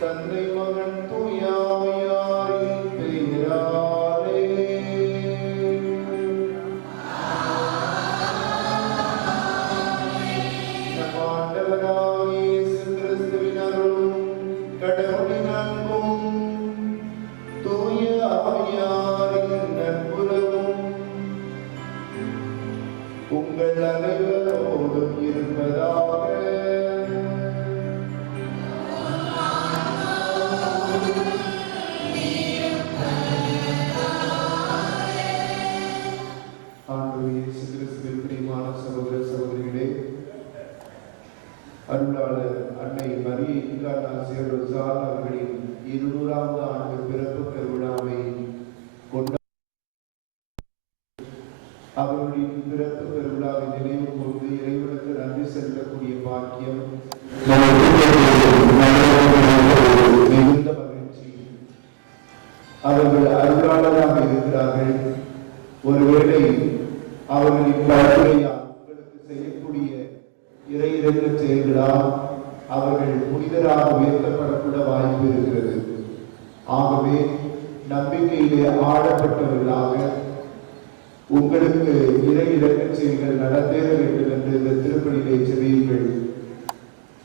தந்தை மகன் தூயாவியாரின் பெயராலே. நம் ஆண்டவராகிய இயேசு கிறிஸ்துவின் அருளும் கடவுளின் அன்பும் தூய ஆவியாரின் நட்புறவும் உங்கள் அனைவரோடும் இருப்பதாக. அருளாளர் அன்னை மரியை இன்கார்னாசியோடு அவர்களின் 200வது ஆண்டு பிறப்பு பெருவிழாவை அவர்களின் பிறப்பு பெருவிழாவை நினைவு கூர்ந்து இறைவனுக்கு நன்றி செலுத்தக்கூடிய பாக்கியம் மிகுந்த மகிழ்ச்சி. அவர்கள் அருளாளராக இருக்கிறார்கள். ஒருவேளை அவர்களின் பரப்புரையால் உங்களுக்கு செய்யக்கூடிய இறை இறங்க செயல்களால் அவர்கள் புனிதராக உயர்த்தப்படக்கூட வாய்ப்பு இருக்கிறது. ஆகவே நம்பிக்கையிலே ஆழப்பட்டவர்களாக உங்களுக்கு இறை இறங்க செயல்கள் நடத்தேற வேண்டும் என்று இந்த திருப்பணியிலே செவியுங்கள்.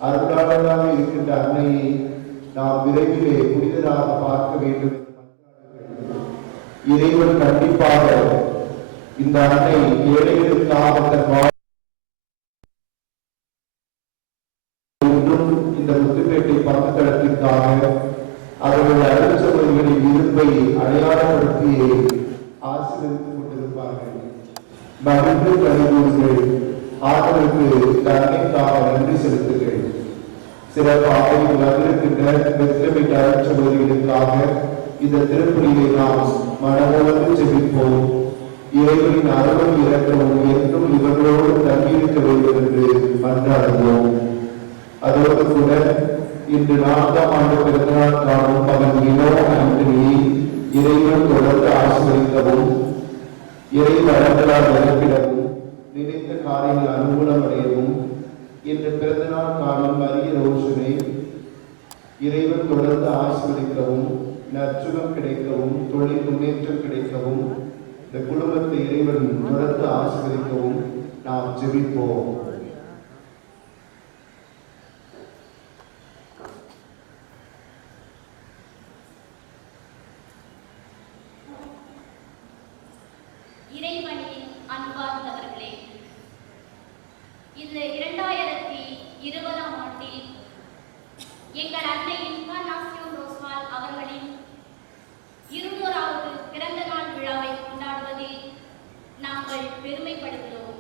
அருளாளராக இருக்கின்ற அன்னையை நாம் விரைவிலே புனிதராக பார்க்க வேண்டும். இறைவன் கண்டிப்பாக இந்த அன்னை ஏழைகளுக்காக தன் இந்த முத்துப்பேட்டை பக்கத்தளத்திற்காக அவர்கள் அருட்சகோதரிகளின் இருப்பை அடையாளப்படுத்தி ஆசீர்வதித்துக் கொண்டிருப்பார்கள். மகிழ்ந்து கழிவுகள் ஆதரவுக்கு தன்னைக்காக நன்றி செலுத்துங்கள். சிறப்பாக வந்திருக்கின்ற பெற்றமிட்ட அருட்சகோதரிகளுக்காக இந்த திருப்பணியை நாம் மனமுழந்து செபிப்போம். இறைவனின் அருளும் இறக்கவும் என்றும் இவர்களோடு தங்கியிருக்க வேண்டும் என்று மன்றாடுவோம். அதோடு கூட இன்று 4ஆம் ஆண்டு பிறந்தநாள் காணும் மகன் இனோ ஆண்டனியை இறைவன் தொடர்ந்து ஆசீர்வதிக்கவும் இறை வளங்களால் நிரப்பிடவும் நினைத்த காரியங்கள் அனுகூலம் அடையவும் இன்று பிறந்தநாள் காணும் மரிய ரோஷனை இறைவன் தொடர்ந்து ஆசீர்வதிக்கவும் நற்சுகம் கிடைக்கவும் தொழில் முன்னேற்றம் கிடைக்கவும் இந்த குடும்பத்தை இறைவன் தொடர்ந்து ஆசீர்வதிக்கவும் நாம் ஜெபிப்போம். இறைவனின் அன்பார்ந்தவர்களே, இந்த 2020ஆம் ஆண்டில் எங்கள் அன்னை இன்கார்னாசியோன் ரோஸ்வால் அவர்களின் 200வது பிறந்த நாள் விழாவை கொண்டாடுவதில் நாங்கள் பெருமைப்படுகிறோம்.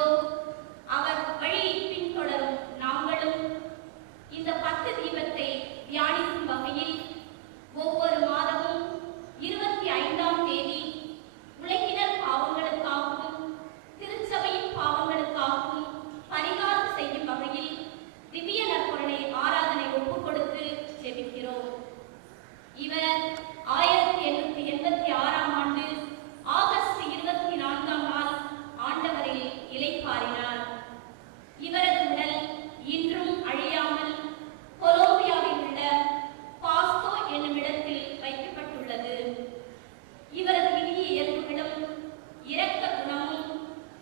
இதோ அவர் வழியை பின்தொடரும் நாங்களும் இந்த 10 தீபத்தை தியானிக்கும் வகையில் ஒவ்வொரு மாதமும் 25ஆம் தேதி உலகினர் பாவங்களுக்காகவும் திருச்சபையின் பாவங்களுக்காகவும் பரிகாரம் செய்யும் வகையில் திவ்ய நற்கருணை ஆராதனை ஒப்புக் கொடுத்து ஜெபிக்கிறோம். இவர் 1886ஆம் ஆண்டு ஆகஸ்ட் 24ஆம் நாள் ஆண்டவரில் இளைப்பாறினார். இவரது உடல் இன்றும் அழியாமல் கொலம்பியாவில் உள்ள பாஸ்கோ என்னும் இடத்தில் வைக்கப்பட்டுள்ளது. இவரது இனிய இயல்புகளும் இரக்க குணமும்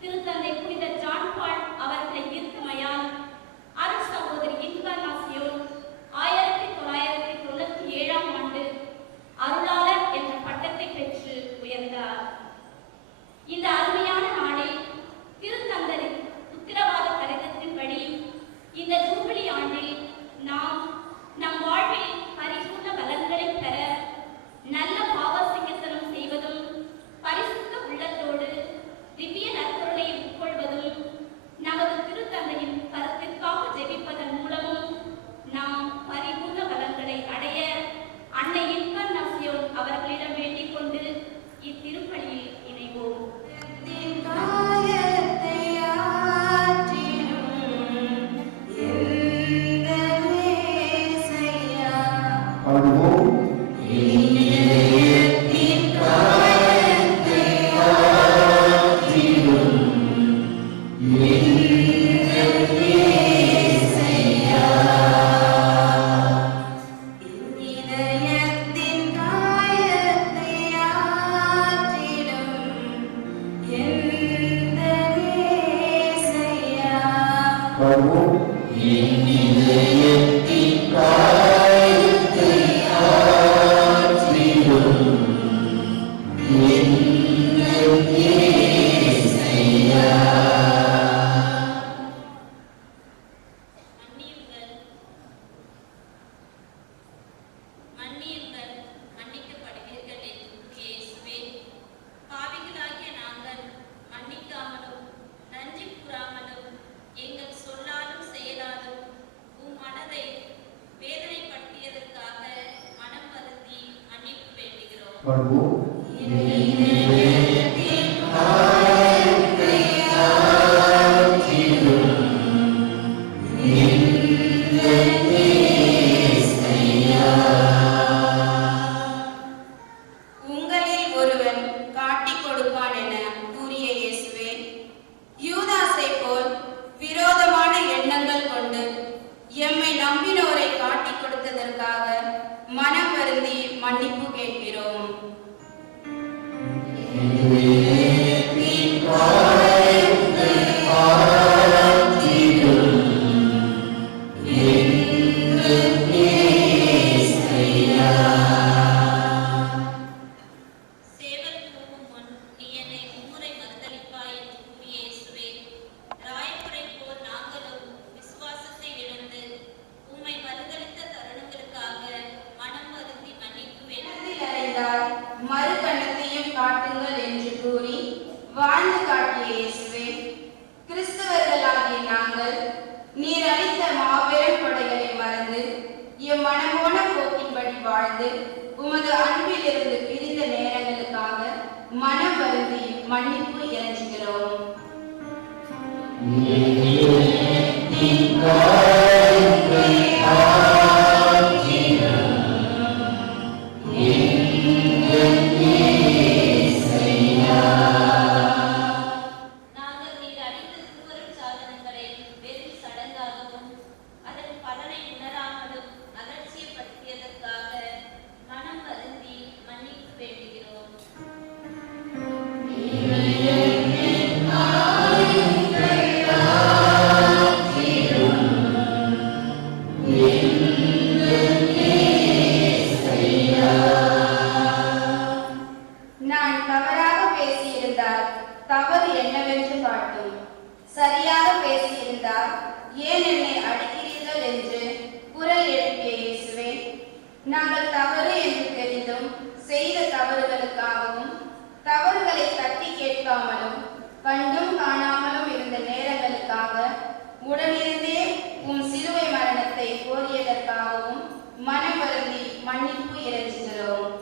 திருத்தந்தை புனித ஜான் பால் அவர்களை ஈர்த்தமையால் அருள் சகோதரி இன்கார்னாசியோன் 1997ஆம் ஆண்டு அருளாளர் என்ற பட்டத்தை பெற்று உயர்ந்தார். இந்த அருமையான நாளில் திருத்தந்தரின் உத்தரவாத கடிதத்தின்படி இந்த ஜூபிலி ஆண்டில் நாம் நம் வாழ்வில் பரிசுத்த பலன்களை பெற நல்ல பாவசிங்கத்தனம் செய்வதும் பரிசுத்த உள்ளத்தோடு திவ்ய நற்கருணையை உட்கொள்வதும் நமது திருத்தந்தையின் கருத்திற்காக ஜெபிப்பதன் மூலமும் நாம் பரிபூர்ண பலன்களை அடைய அன்னை இன்கார்னாசியோன் அவர்களிடம் வேண்டிக் கொண்டு இத்திருப்பலியில் இணைவோம். கண்டும் காணாமலும் இருந்த உடனிருந்தே உம் சிலுவை மரணத்தை கோரியதற்காகவும் மனம் வருந்தி மன்னிப்பு இறைஞ்சுகிறோம்.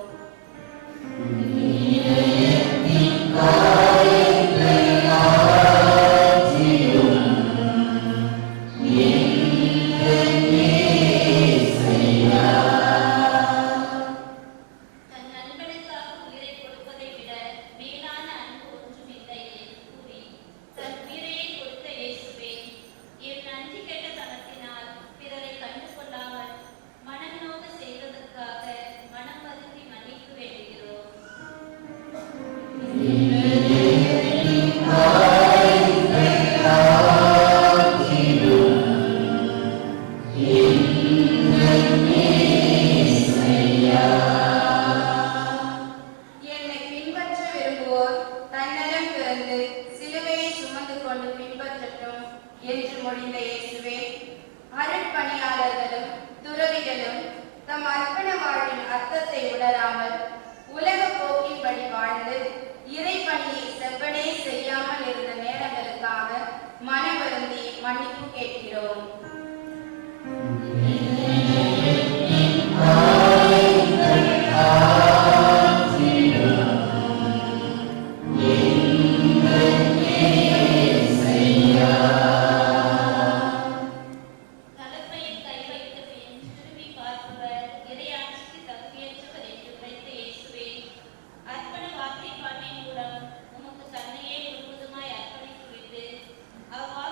Oh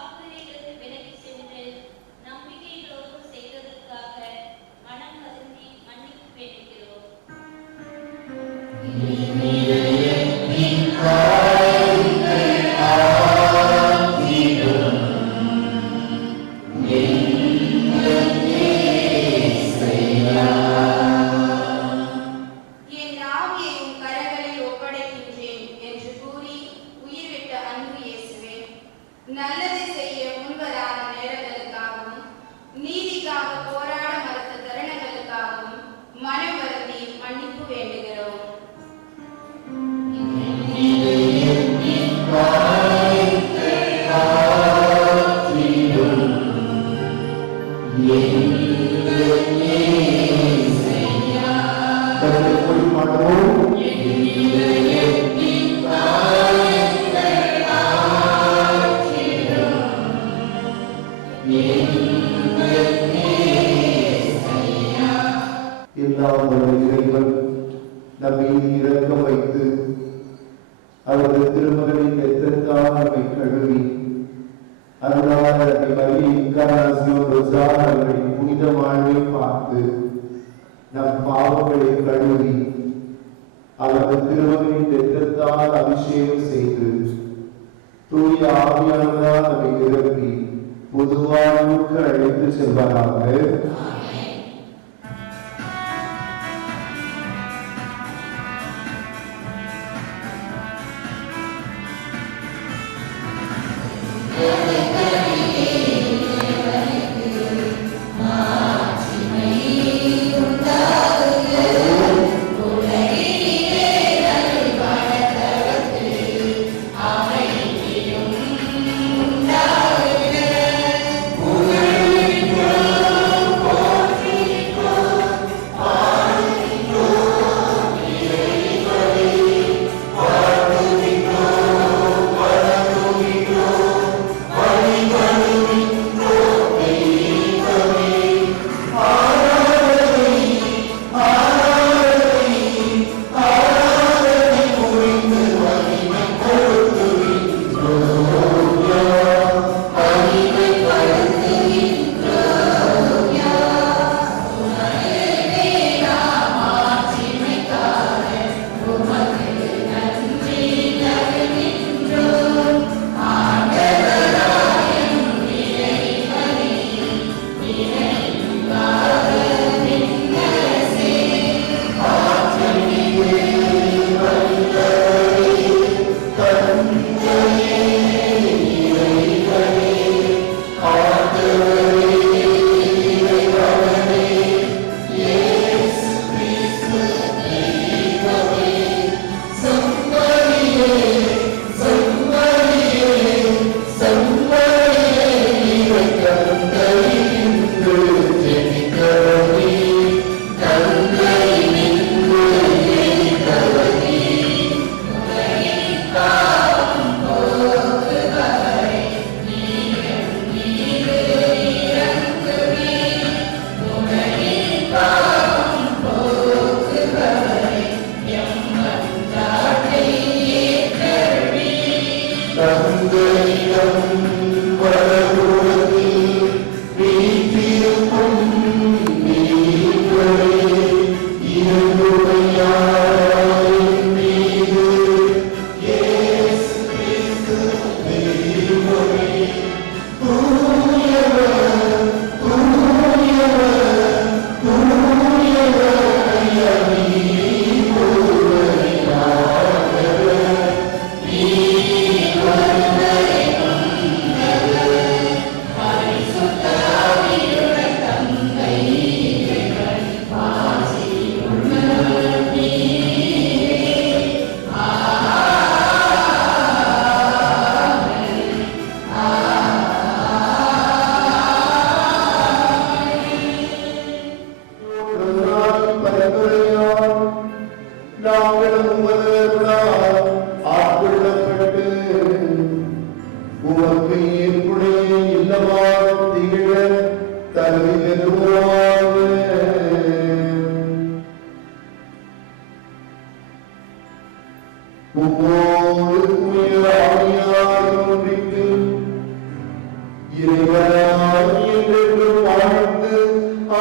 இறைவனாய் என்றென்றும் வாழ்ந்து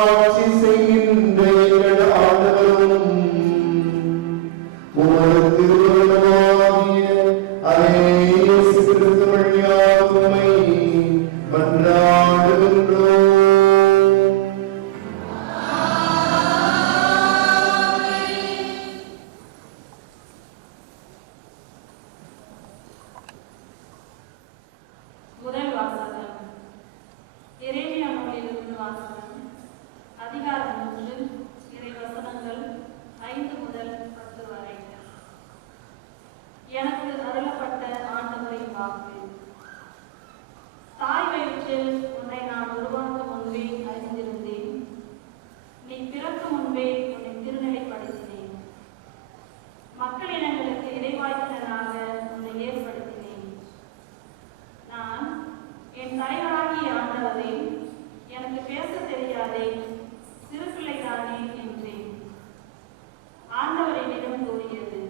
ஆட்சி செய்கின்ற எங்கள் ஆண்டவரும் உமது திருவுருவமாகிய அதே இயேசு கிறிஸ்து வழியாக உம்மை மன்றாடுகின்றோம். முதல் வாசகம் எரேமியா நூலிலிருந்து வாசகம். அதிகாரம் 3, இறைவசனங்கள் 5 முதல் 10 வரை. எனக்கு அருளப்பட்ட ஆண்டவரின் வாக்கு. தாய் வயிற்றில் உன்னை நான் உருவாக்க முன்பே அறிந்திருந்தேன். நீ பிறக்கும் முன்பே உன்னை திருநிலைப்படுத்தினேன். மக்களினங்களுக்கு இறைவாய்த்தனாக உன்னை ஏற்படுத்தினேன். நான் என் தலைவராகிய ஆண்டவரே, எனக்கு பேச தெரியாதே, சிறு பிள்ளைதானே என்றேன். ஆண்டவர் என்னிடம் கூறியது,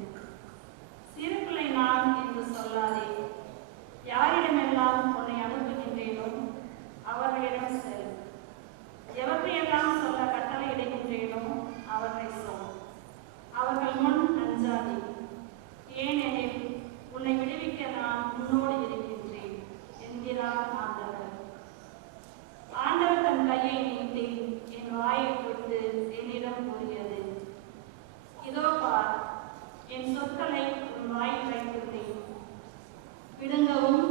சிறு பிள்ளை நான் என்று சொல்லாதே. யாரிடமெல்லாம் உன்னை அனுப்புகின்றேனோ அவர்களிடம் செல். எவற்றையெல்லாம் சொல்ல கட்டளையிடுகின்றேனோ அவற்றை சொல். அவர்கள் முன் அஞ்சாதே, ஏனெனில் உன்னை விடுவிக்க நான் உன்னோடு இருக்கின்றேன் என்கிறார் ஆண்டவர். ஆண்டவர் தன் கையை நீட்டி என் வாயை தொட்டு என்னிடம் கூறியது, இதோ பார், என் சொற்களை உன் வாயில் வைத்துள்ளேன். விடுங்கவும்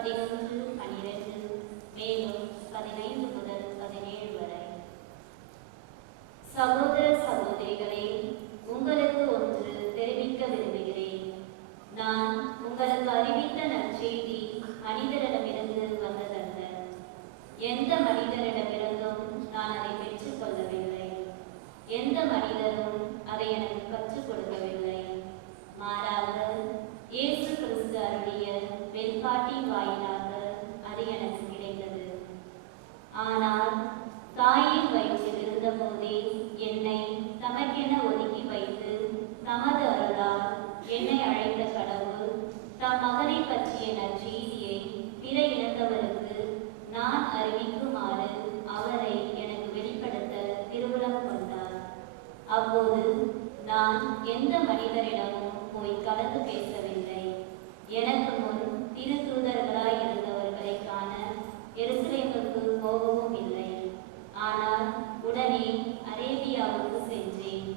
11, 12, மேலும் 15 முதல் 17 வரை. சகோதர சகோதரிகளே, உங்களுக்கு ஒன்று தெரிவிக்க விரும்புகிறேன். நான் உங்களுக்கு அறிவித்த நற்செய்தி மனிதரிடமிருந்து வந்ததல்ல. எந்த மனிதரிடமிருந்தும் நான் அதை பெற்றுக் கொள்ளவில்லை. எந்த மனிதரும் அதை எனக்கு கற்றுக் கொடுக்கவில்லை. மாறாக இயேசு கிறிஸ்து அருளிய வெளிப்பாட்டின் வாயிலாக அது எனக்கு கிடைத்தது. ஆனால் தாயின் வயிற்றில் இருந்தபோதே என்னை தமக்கென ஒதுக்கி வைத்து தமது அருளால் என்னை அழைத்த கடவுள் தம் மகனை பற்றிய நற்செய்தியை பிற இனத்தவருக்கு நான் அறிவிக்குமாறு அவரை எனக்கு வெளிப்படுத்த திருவுளம் கொண்டார். அப்போது நான் எந்த மனிதரிடமும் போய் கலந்து பேசவில்லை. எனக்கு முன் திருத்தூதர்களாய் இருந்தவர்களை காண எருசலேமுக்கு போகவும் இல்லை. ஆனால் உடனே அரேபியாவுக்கு சென்றேன்.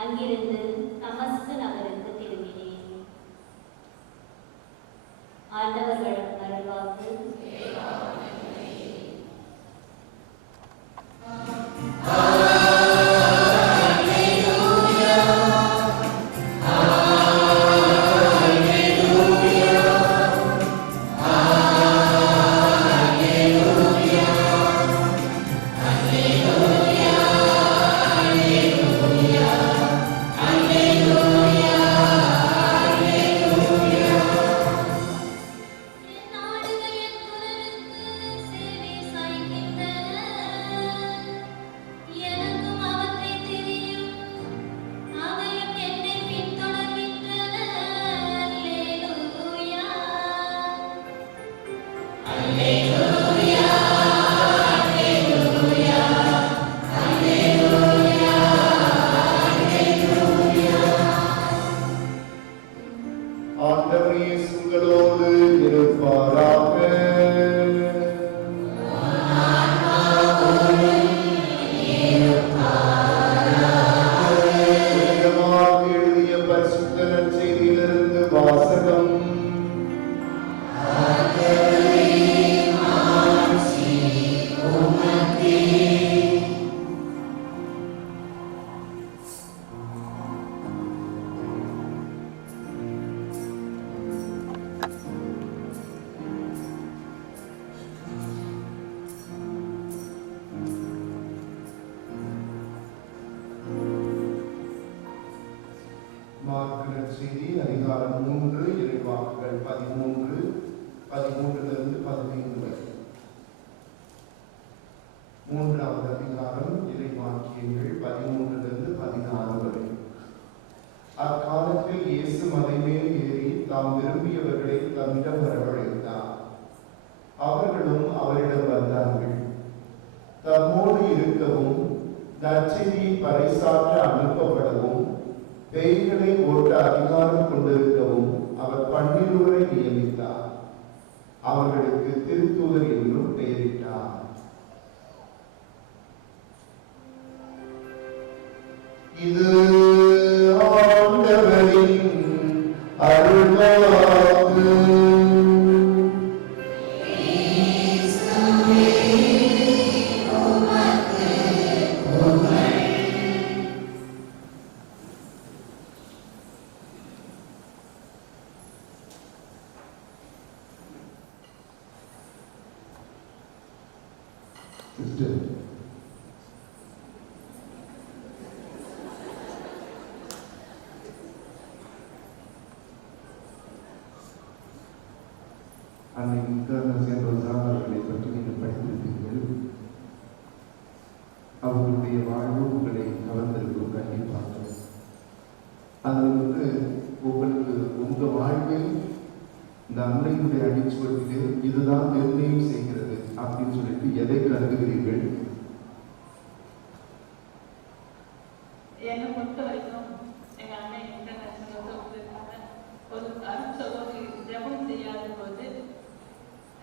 அங்கிருந்து தமஸ்கு நகருக்கு திரும்பினேன். ஆண்டவர் அருள்வாக்கு. செய்தி அதிகாரம் 3 இறைவாக்குகள் 13 15 வரை. 3வது அதிகாரம் இறைவாக்கியங்கள் 13 16 வரை. அக்காலத்தில் இயேசு மலை மேல் ஏறி தாம் விரும்பியவர்களை தம்மிடம் வரவழைத்தார். அவர்களும் அவரிடம் வந்தார்கள். தம்மோடு இருக்கவும் நற்செய்தியை பறைசாற்ற அனுப்பப்படவும் பேய்களை ஓட்ட அதிகாரம் கொண்டிருக்கவும் அவர் 12 நியமித்தார். அவர்களுக்கு திருத்தூதர் என்றும் பெயரிட்டார். இது ஆண்டவரின் அருள்வாக்கு. அன்னை இன்டர்நேஷனல் அவர்களை பற்றி நீங்கள் படித்திருப்பீர்கள். அவர்களுடைய வாழ்வு உங்களை கவர்ந்திருக்கும் கண்டிப்பாக. அது உங்களுக்கு உங்க வாழ்வில் இந்த அன்னையுடைய அடிச்சுவட்டிலே இதுதான் நிர்ணயம் செய்கிறது அப்படின்னு சொல்லிட்டு எதை கருதுகிறீர்கள்? என்னை பொறுத்த வரைக்கும் எங்க அன்னை இன்டர்நேஷனல் ஒரு அருட்சகோதரி ஜெபம் செய்யாத போது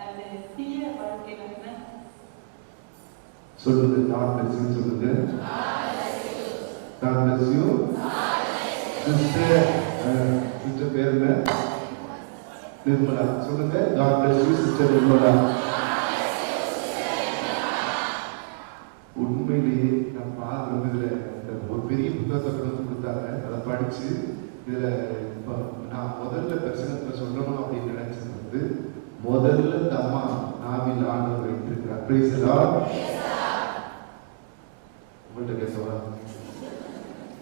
அது தீய வாழ்க்கையில சொல்லுங்க. God bless you சொல்லுங்க. God bless you. சிஸ்டர் பேர் என்ன? நிர்மலா சொல்லுங்க. God bless you sister Nirmala. உண்மையிலேயே நான் வந்ததுல ஒரு பெரிய புத்தகத்தை கொண்டு கொடுத்தாங்க. அதை படிச்சு இதுல நான் முதல்ல பிரசனத்துல சொல்லணும் அப்படின்னு நினைச்சது வந்து முதல்ல இந்த அம்மா நாவில் ஆண்டவர் வைத்திருக்கிறார். Praise the Lord. உங்கள்கிட்ட கேட்கவா?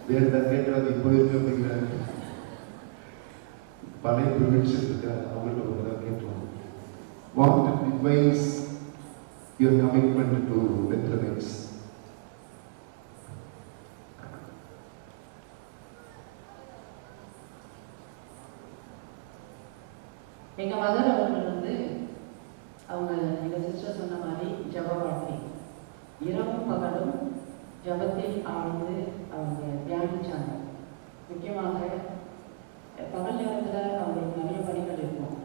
வேற கேட்கறது இப்போ இருக்கு அப்படிங்கிறாங்க. பழைய ப்ரிவென்ஷன் இருக்காரு, அவங்கள்ட்ட ஒரு தான் கேட்கலாம். What defines your commitment to veterans? எங்கள் மதர் அவர்கள் வந்து அவங்க எங்கள் சிஸ்டர் சொன்ன மாதிரி ஜப வாழ்க்கை, இரவும் பகலும் ஜபத்தில் ஆழ்ந்து அவங்க தியானிச்சாங்க. முக்கியமாக பகல் நேரத்தில் அவங்களுக்கு நிறைய பணிகள் இருக்கும்.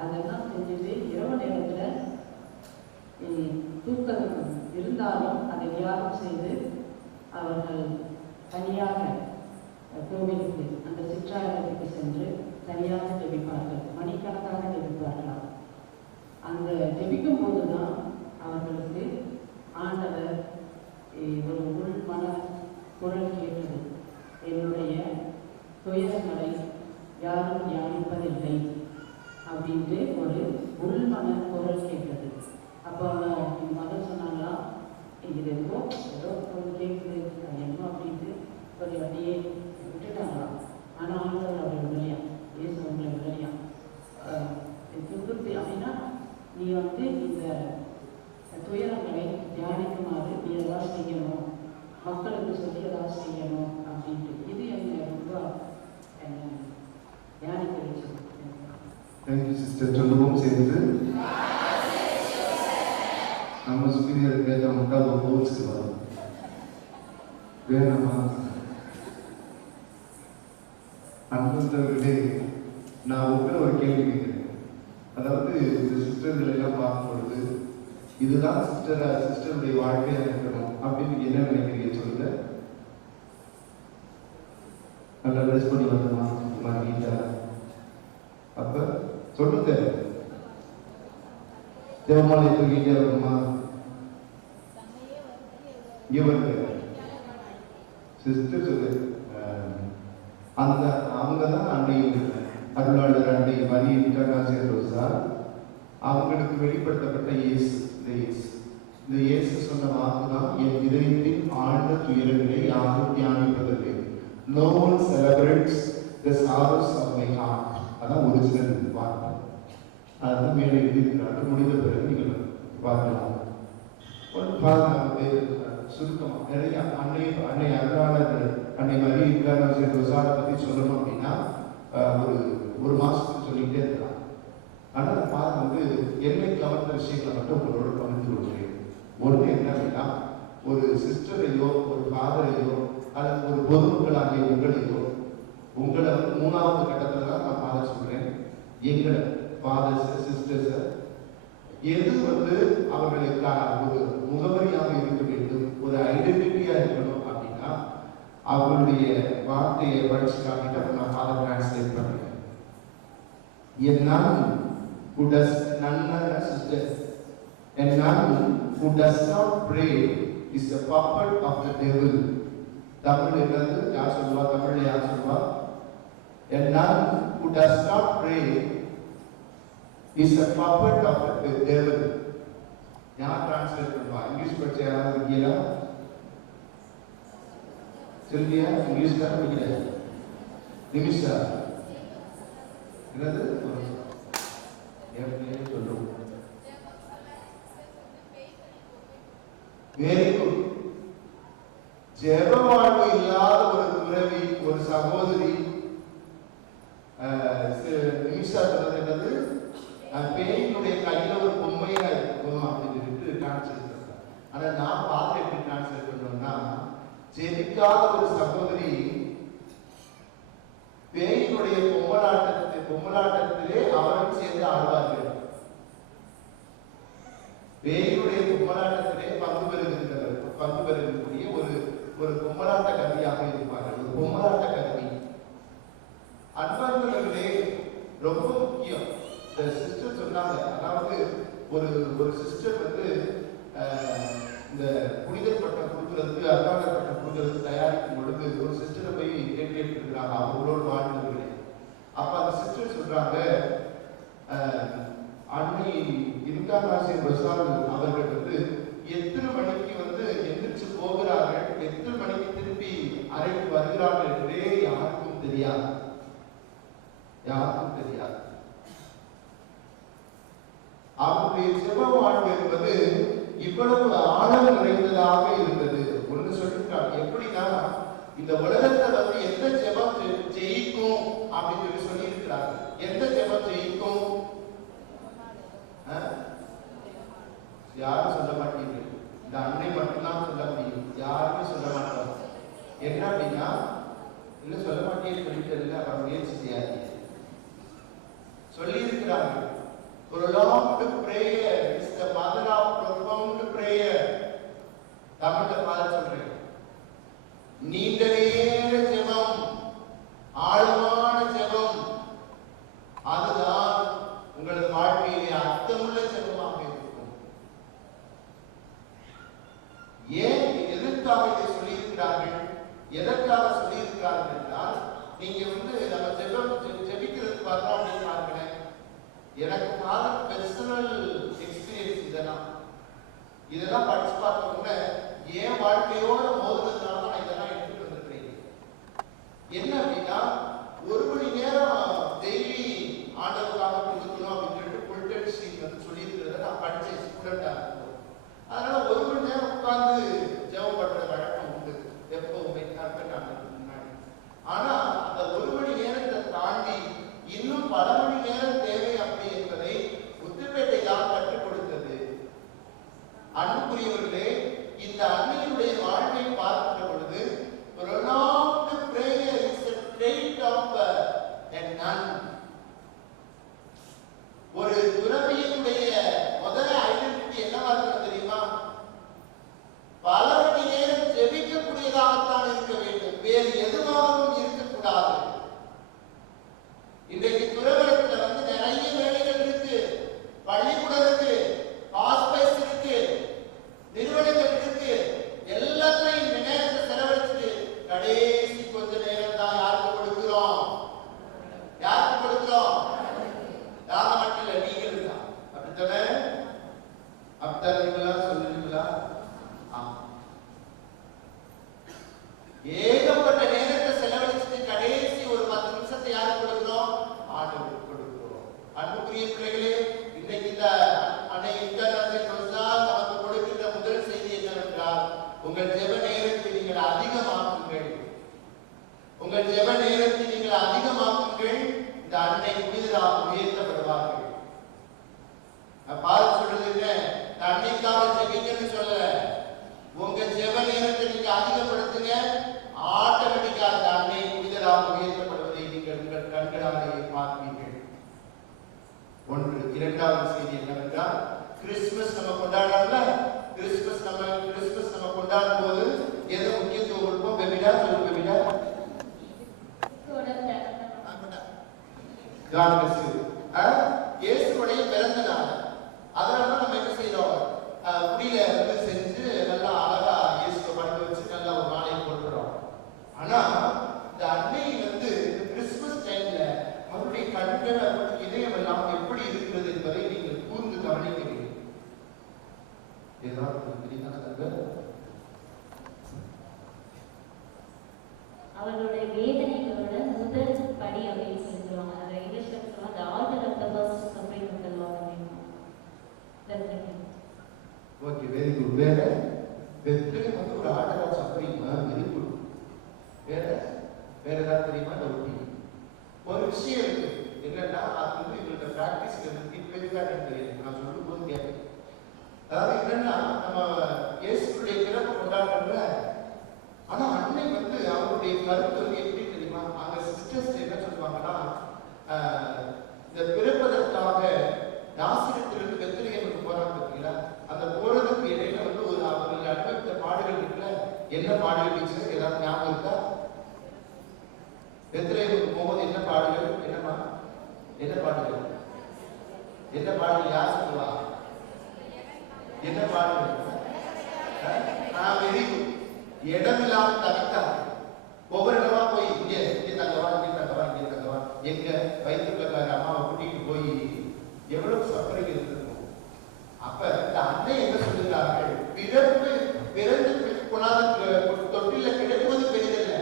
அதெல்லாம் செஞ்சுட்டு இரவு நேரத்தில் தூக்கம் இருந்தாலும் அதை தியாகம் செய்து அவர்கள் தனியாக கோவிலுக்கு அந்த சிற்றாலயத்துக்கு சென்று தனியாக ஜெபிப்பார்கள். மணிக்கணக்காக ஜெபிப்பார்களாம். அந்த ஜெபிக்கும் போது தான் அவர்களுக்கு ஆண்டவர் ஒரு உள் மன குரல் கேட்டது. என்னுடைய துயரங்களை யாரும் தியானிப்பதில்லை அப்படின்ட்டு ஒரு உள்மன குரல் கேட்டது. அப்போ எங்கள் மதம் சொன்னாங்களா, இது ஏதோ கொஞ்சம் கேட்குது என்னமோ அப்படின்ட்டு ஒரு வண்டியை விட்டுட்டாங்களாம். ஆனால் ஆண்டவர் அவரை விளையா ஏசு அவங்களை விளையா துன்புறுத்தி அப்படின்னா நீ வந்து இந்த துயரங்களை தியானிக்குமாறு நீ ஏதாவது செய்யணும், மக்களுக்கு சொல்லி ஏதாவது செய்யணும் அப்படின்ட்டு. இது என்னை ரொம்ப தியானிக்க வச்சது. Thank you sister. சொல்லுவோம் சேர்ந்து. நம்ம சுப்பீரியர் கேட்ட மட்டும் ஒரு கோல்ஸ்க்கு வரும் வேணாமா? அன்பர்களே, நான் உங்களை ஒரு கேள்வி கேட்கிறேன். அதாவது இந்த சிஸ்டர்கள் எல்லாம் பார்க்கும் பொழுது இதுதான் சிஸ்டருடைய வாழ்க்கையா இருக்கணும் அப்படின்னு என்ன நினைக்கிறீங்க சொல்லுங்க. நல்லா ட்ரெஸ் பண்ணி வரணுமா, நீட்டா? அப்ப சொல்லுங்க, தேவமாலை தூக்கிட்டே வரணுமா? இவருக்கு சிஸ்டர் சொல்லு. அந்த அவங்க தான் அன்னை அருளாளர் அன்னை மரிய இன்டர்நாஷனல் ரோசா. அவங்களுக்கு வெளிப்படுத்தப்பட்ட இயேசு. இந்த இயேசு சொன்ன வாக்கு தான், என் இதயத்தின் ஆழ்ந்த துயரங்களை யாரும் தியானிப்பதில்லை. No one celebrates the sorrows of my heart. அதான் ஒரிஜினல் வாக்கு. அதான் மேலே எழுதியிருக்கிறார்கள். முடிந்த பிறகு நீங்கள் பார்க்கலாம். ஒரு 14 பேர் சுருக்கமாக நிறைய அன்னை அருளாளர்கள் அன்னை மரிய இன்டர்நாஷனல் ரோசாவை பற்றி சொல்லணும் அப்படின்னா ஒரு மாசத்துக்கு சொல்லிக்கிட்டே இருக்கலாம். ஆனால் அந்த பாதை வந்து என்னை கவர்ந்த விஷயங்களை மட்டும் உங்களோட பகிர்ந்து கொள்கிறேன். ஒன்று என்ன அப்படின்னா, ஒரு சிஸ்டரையோ ஒரு ஃபாதரையோ அல்லது ஒரு பொதுமக்களாகிய உங்களை வந்து 3வது கட்டத்தில் தான் நான் ஃபாதர் சொல்கிறேன். எங்களை ஃபாதர்ஸை சிஸ்டர்ஸை எது வந்து அவர்களுக்கான ஒரு முகவரியாக இருக்க வேண்டும், ஒரு ஐடென்டிட்டியாக இருக்கணும் அப்படின்னா அவங்களுடைய வார்த்தையை படிச்சு காட்டிட்டு அப்போ நான் ஃபாதர் டிரான்ஸ்லேட் பண்ணுறேன். A nun who does not pray is a puppet of the devil. Tamil என்னது? யார் சொல்லுவா? தமிழ்ல யார் சொல்லுவா? A nun who does not pray is a puppet of the devil. யார் டிரான்ஸ்லேட் பண்ணுவா? இங்கிலீஷ் படிச்ச யாராவது இருக்கீங்களா? சொல்லியா? இங்கிலீஷ் தான் படிக்கல. நிமிஷா என்னது சொல்லுவோம். Very good. ஜெப வாழ்வு இல்லாத ஒரு துறவி, ஒரு சகோதரி நிமிஷா சொன்னது என்னது? பேயினுடைய கையில ஒரு பொம்மையா இருக்கும் அப்படின்னு சொல்லிட்டு டிரான்ஸ்லேட் பண்றாங்க. ஆனா நான் பார்த்து எப்படி டிரான்ஸ்லேட் பண்ணோம்னா, ஜெபிக்காத ஒரு சகோதரி பேயினுடைய பொம்மலாட்டத்திலே அவரும் சேர்ந்து ஆழ்வார்கள். பேயினுடைய பொம்மலாட்டத்திலே பங்கு பெறுகின்ற ஒரு பொம்மலாட்ட கருவியாக இருப்பார்கள். ஒரு பொம்மலாட்ட கருவி. அன்பார்ந்தவர்களே, ரொம்ப முக்கியம். இந்த சிஸ்டர் சொன்னாங்க, அதாவது ஒரு ஒரு சிஸ்டர் வந்து இந்த புனிதர் பட்டம் கொடுக்கறதுக்கு, அருளாளர் பட்டம் கொடுக்கறதுக்கு தயாரிக்கும் பொழுது ஒரு சிஸ்டரை போய் கேட்டு இருக்கிறாங்க அவங்களோட வாழ்ந்தவர்களே. அப்ப அந்த சிஸ்டர் சொல்றாங்க, அன்னை இன்கார்னாசியன் ரசால் அவர்கள் வந்து எத்தனை மணிக்கு வந்து எந்திரிச்சு போகிறார்கள், எத்தனை மணிக்கு திருப்பி அறைக்கு வருகிறார்கள் என்றே யாருக்கும் தெரியாது, யாருக்கும் தெரியாது. அவருடைய ஜெப வாழ்வு என்பது இவ்வளவு ஆழம் நிறைந்ததாக இருந்தது. ஒன்று சொல்லிருக்காங்க, எப்படின்னா இந்த உலகத்தை வந்து எந்த ஜெபம் ஜெயிக்கும் அப்படின்னு சொல்லி இருக்கிறாங்க. எந்த ஜெபம் ஜெயிக்கும்? யாரும் சொல்ல மாட்டீங்க. இந்த அன்னை மட்டும்தான் சொல்ல முடியும், யாருமே சொல்ல மாட்டாங்க. என்ன அப்படின்னா, இல்ல சொல்ல மாட்டேன்னு சொல்லிட்டு இல்லை, அவர் முயற்சி செய்யாது சொல்லி இருக்கிறாங்க. Prolonged prayer is the mother of profound prayer. தமிழ்ல பார்த்து சொல்றேன், நீண்ட நேர ஜெபம், ஆழமான ஜெபம், அதுதான் உங்களது வாழ்க்கையிலே அர்த்தமுள்ள ஜெபமாக இருக்கும். ஏன், எதற்காக இதை சொல்லி இருக்கிறார்கள்? எதற்காக சொல்லி இருக்கிறார்கள் என்றால், நீங்க வந்து நம்ம ஜெபிக்கிறதுக்கு பார்த்தோம் அப்படின்னு பார்க்கிறேன். எனக்கு பர்சனல் எக்ஸ்பீரியன்ஸ் இதெல்லாம் படிச்சு பார்த்தோம்னா என் வாழ்க்கையோட மோதுறதுனால நான் இதெல்லாம் எடுத்துட்டு வந்திருக்கிறேன். என்ன அப்படின்னா, ஒரு மணி நேரம் டெய்லி ஆண்டவருக்காக கொடுக்கணும் அப்படின்னு சொல்லிட்டு புல்டென் ஸ்ட்ரீட் வந்து சொல்லி இருக்கிறத நான் படிச்சேன் ஸ்டூடெண்டா இருக்கும். அதனால ஒரு மணி நேரம் உட்கார்ந்து ஜெபம் பண்ற வழக்கம் உண்டு எப்பவுமே முன்னாடி. ஆனா அந்த ஒரு மணி நேரத்தை தாண்டி இன்னும் பல மணி நேரம் தேவை அப்படி என்பதை முத்துப்பேட்டை தான் கற்றுக் கொடுத்தது. அன்புக்குரியவர்களே, இந்த அன்னையினுடைய வாழ்வை பார்க்கின்ற பொழுது prolonged prayer is a trait of a nun. ஒரு துறவியினுடைய முதல் ஐடென்டிட்டி என்னவா இருக்கும் தெரியுமா? பல மணி நேரம் ஜெபிக்கக்கூடியதாகத்தான் இருக்க வேண்டும், வேறு எதுவாகவும் இருக்கக்கூடாது. இன்றைக்கு துறவரத்துல வந்து நிறைய வேலைகள் இருக்கு, பள்ளிக்கூடம் இருக்கு, ஹாஸ்பைஸ் இருக்கு, நிறுவனங்கள் இருக்கு, எல்லாத்தையும் இந்த நேரத்தை செலவழிச்சுட்டு கடைசி கொஞ்ச நேரம் தான் யாருக்கு கொடுக்கிறோம்? யாருக்கு கொடுக்கிறோம்? யாரை மட்டும் இல்ல, நீங்கள் தான். அப்படித்தானே? அப்படிங்களா? சொல்லுவீங்களா? ஏகப்பட்ட நேரத்தை செலவழிச்சுட்டு கடைசி ஒரு 10 நிமிஷத்தை யாருக்கு கொடுக்கிறோம்? ஆண்டவருக்கு கொடுக்கிறோம். அன்புக்குரிய பிள்ளைகளே, இன்றைக்கு இந்த அன்னை இன்கார்னாசியன் ரசால் நமக்கு கொடுக்கின்ற முதல் செய்தி என்னவென்றால், உங்கள் ஜெப நேரத்தை நீங்கள் அதிகமாக்குங்கள். உங்கள் ஜெப நேரத்தை நீங்கள் அதிகமாக்குங்கள். இந்த அன்னை புனிதராக உயர்த்தப்படுவார்கள். பார்த்து சொல்றது என்ன? அன்னைக்காக ஜெபிக்கன்னு சொல்லல, உங்க ஜெப நேரத்தை நீங்க அதிகப்படுத்துங்க, ஆட்டோமேட்டிக்கா அந்த அன்னை புனிதராக உயர்த்தப்படுவதை நீங்கள் உங்கள் கண்களாலேயே பார்ப்பீர்கள். ஒன்று. இரண்டாவது செய்தி என்னவென்றால், கிறிஸ்துமஸ் நம்ம கொண்டாடுறோம்ல, கிறிஸ்துமஸ் நம்ம கொண்டாடும் போது எது முக்கியத்துவம் கொடுப்போம்? பெபிடா சொல்லு, பெபிடா. இயேசுவுடைய பிறந்த நாள். அதனால நம்ம என்ன செய்யறோம்? புடியில வந்து செஞ்சு நல்லா அழகா இயேசுவை படுக்க வச்சு நல்லா ஒரு மாலையை போட்டுறோம். ஆனா இந்த அன்னை வந்து கிறிஸ்துமஸ் டைம்ல அவருடைய கண்கள், அவருடைய இதயம் எல்லாம் எப்படி இருக்கிறது என்பதை நீங்கள் கூர்ந்து கவனிக்க வேண்டும். ஏதாவது அவர்களுடைய வேதனைகளோட முதல் படி அப்படின்னு சொல்லுவாங்க. அதை இங்கிலீஷ்ல சொல்லுவாங்க, the altar of the first suffering of the Lord அப்படின்னு. Okay, very good. வேற பெத்லகேம் வந்து ஒரு order of suffering, very good. வேற ஏதாவது தெரியுமா? ஒரு விஷயம் இருக்கு, என்னன்னா அது வந்து இவங்களோட பிராக்டிஸ்ல இருக்கு. தெரியும், நான் சொல்லும் போது கேட்பேன். அதாவது என்னன்னா, நம்ம இயேசுடைய பிறப்பு கொண்டாடுறோம்ல, ஆனா அன்னை வந்து அவருடைய கருத்து வந்து எப்படி தெரியுமா? அங்க சிஸ்டர்ஸ் என்ன சொல்லுவாங்கன்னா, இந்த பிறப்பதற்காக நாசிரத்திலிருந்து பெத்லகேமுக்கு போறாங்க பார்த்தீங்களா, அந்த போறதுக்கு இடையில வந்து ஒரு அவர்கள் அனுபவித்த பாடுகள் இருக்குல்ல. என்ன பாடுகள் டீச்சர் ஏதாவது ஞாபகம் இருக்கா? பெத்லகேமுக்கு போகும்போது என்ன பாடுகள்? என்னமா என்ன பாடுகள்? என்ன பாடல் யார் சொல்லுவா? என்ன பாடல்? Very good. இடமில்லாம தவித்தார். ஒவ்வொரு இடமா போய் இங்கே தங்கவா, இங்கே தங்கவா, இங்கே தங்கவா, எங்க வயிற்றுல அம்மாவை கூட்டிட்டு போய் எவ்வளவு சப்பரிங் இருந்திருக்கும். அப்ப இந்த அன்னை என்ன சொல்லுகிறார்கள்? பிறந்து தொட்டில கிடப்பது பெரிதல்ல.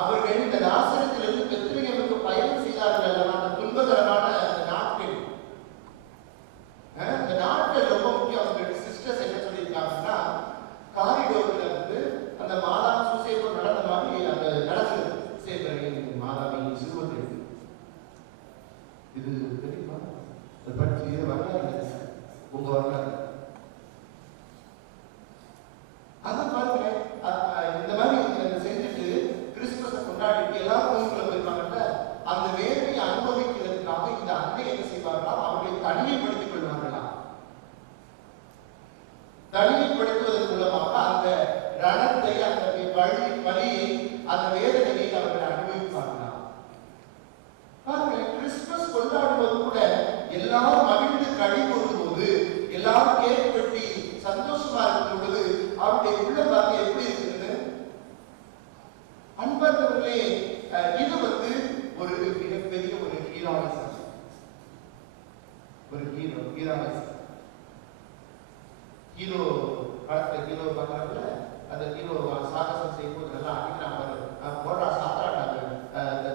அவர்கள் இந்த நாசரத்திலிருந்து பெத்லகேமுக்கு பயணம் செய்தார்கள். அந்த துன்பகரமான நாட்கள், இந்த நாட்கள் ரொம்ப முக்கியம். அவங்க சிஸ்டர்ஸ் என்ன சொல்லியிருக்காங்கன்னா, காரிடோர்ல வந்து அந்த மாதா சூசேபம் நடந்த மாதிரி அந்த நடக்குது. சூசேபரின் மாதாவின் சிறுவர்கள் இது தெரியுமா? அதை பற்றி இது வரலாறு உங்க வரலாறு. அதான் பாருங்க, இந்த மாதிரி செஞ்சுட்டு கிறிஸ்துமஸை கொண்டாடிட்டு எல்லாரும் கோயிலுக்குள்ள போயிருப்பாங்கல்ல, அந்த வேதனையை அனுபவிக்கிறதுக்காக இந்த அன்னை என்ன செய்வார்களா? அவர்களை தனிமைப்படுத்திக் கொள்வார்களா? தனிமைப்படுத்துவதன் மூலமாக அந்த ரணத்தை, அந்த வலியை, அந்த வேதனையை அவர்கள் அனுபவிப்பார்களா? கிறிஸ்துமஸ் கொண்டாடுவது கூட எல்லாரும் மகிழ்ந்து கழி போது, எல்லாரும் கேக் வெட்டி சந்தோஷமா இருக்கும் பொழுது அவருடைய உள்ள பார்த்து எப்படி இருக்குது? அன்பர்களே, இது வந்து ஒரு மிகப்பெரிய ஒரு ஹீரோயிசம். ஒரு ஹீரோயிசம். ஹீரோ படத்துல ஹீரோ பார்க்கறதுல அந்த ஹீரோ சாகசம் செய்யும்போது நல்லா அடிக்கிறாங்க, போடுறா சாப்பிட்றாங்க,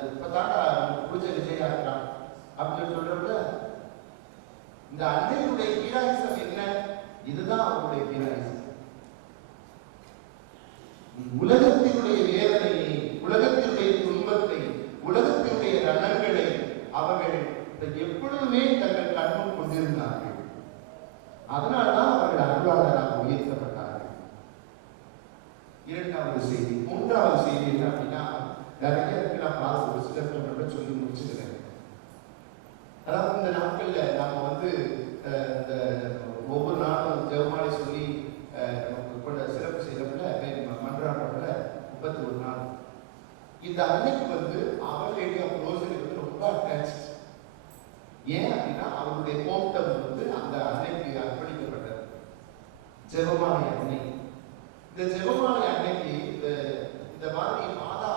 இப்பதாண்டா பிடிச்ச விஜயா இருக்கிறான் அப்படின்னு சொல்றப்ப இந்த அன்னையுடைய ஹீரோயிசம் என்ன? இதுதான் அவருடைய ஹீரோயிசம். உலகத்தினுடைய வேதனையை, உலகத்தினுடைய துன்பத்தை, உலகத்தினுடைய ரணங்களை அவர்கள் எப்பொழுதுமே தங்கள் கண்முன் கொண்டிருந்தார்கள். அதனால்தான் அவர்கள் அருளாளராக உயர்த்தப்பட்டார்கள். இரண்டாவது செய்தி. மூன்றாவது செய்தி என்ன அப்படின்னா, நிறைய இருக்கு, நான் பார்த்து ஒரு சிலர் சொல்லி முடிச்சுக்கிறேன். அதாவது இந்த நாட்கள்ல நாம வந்து இந்த ஒவ்வொரு நாளும் ஜெபமாலை சொல்லி நமக்கு சிறப்பு செய்யறதுல மன்றாடுறதுல 31 நாள். இந்த அன்னைக்கு வந்து அவர்களுடைய க்ளோசருக்கு வந்து ரொம்ப அட்டாச். ஏன் அப்படின்னா அவருடைய கோட்டம் வந்து அந்த அன்னைக்கு அர்ப்பணிக்கப்பட்டது. ஜெபமாலை அன்னை. இந்த ஜெபமாலை அன்னைக்கு இந்த மாதிரி மாதா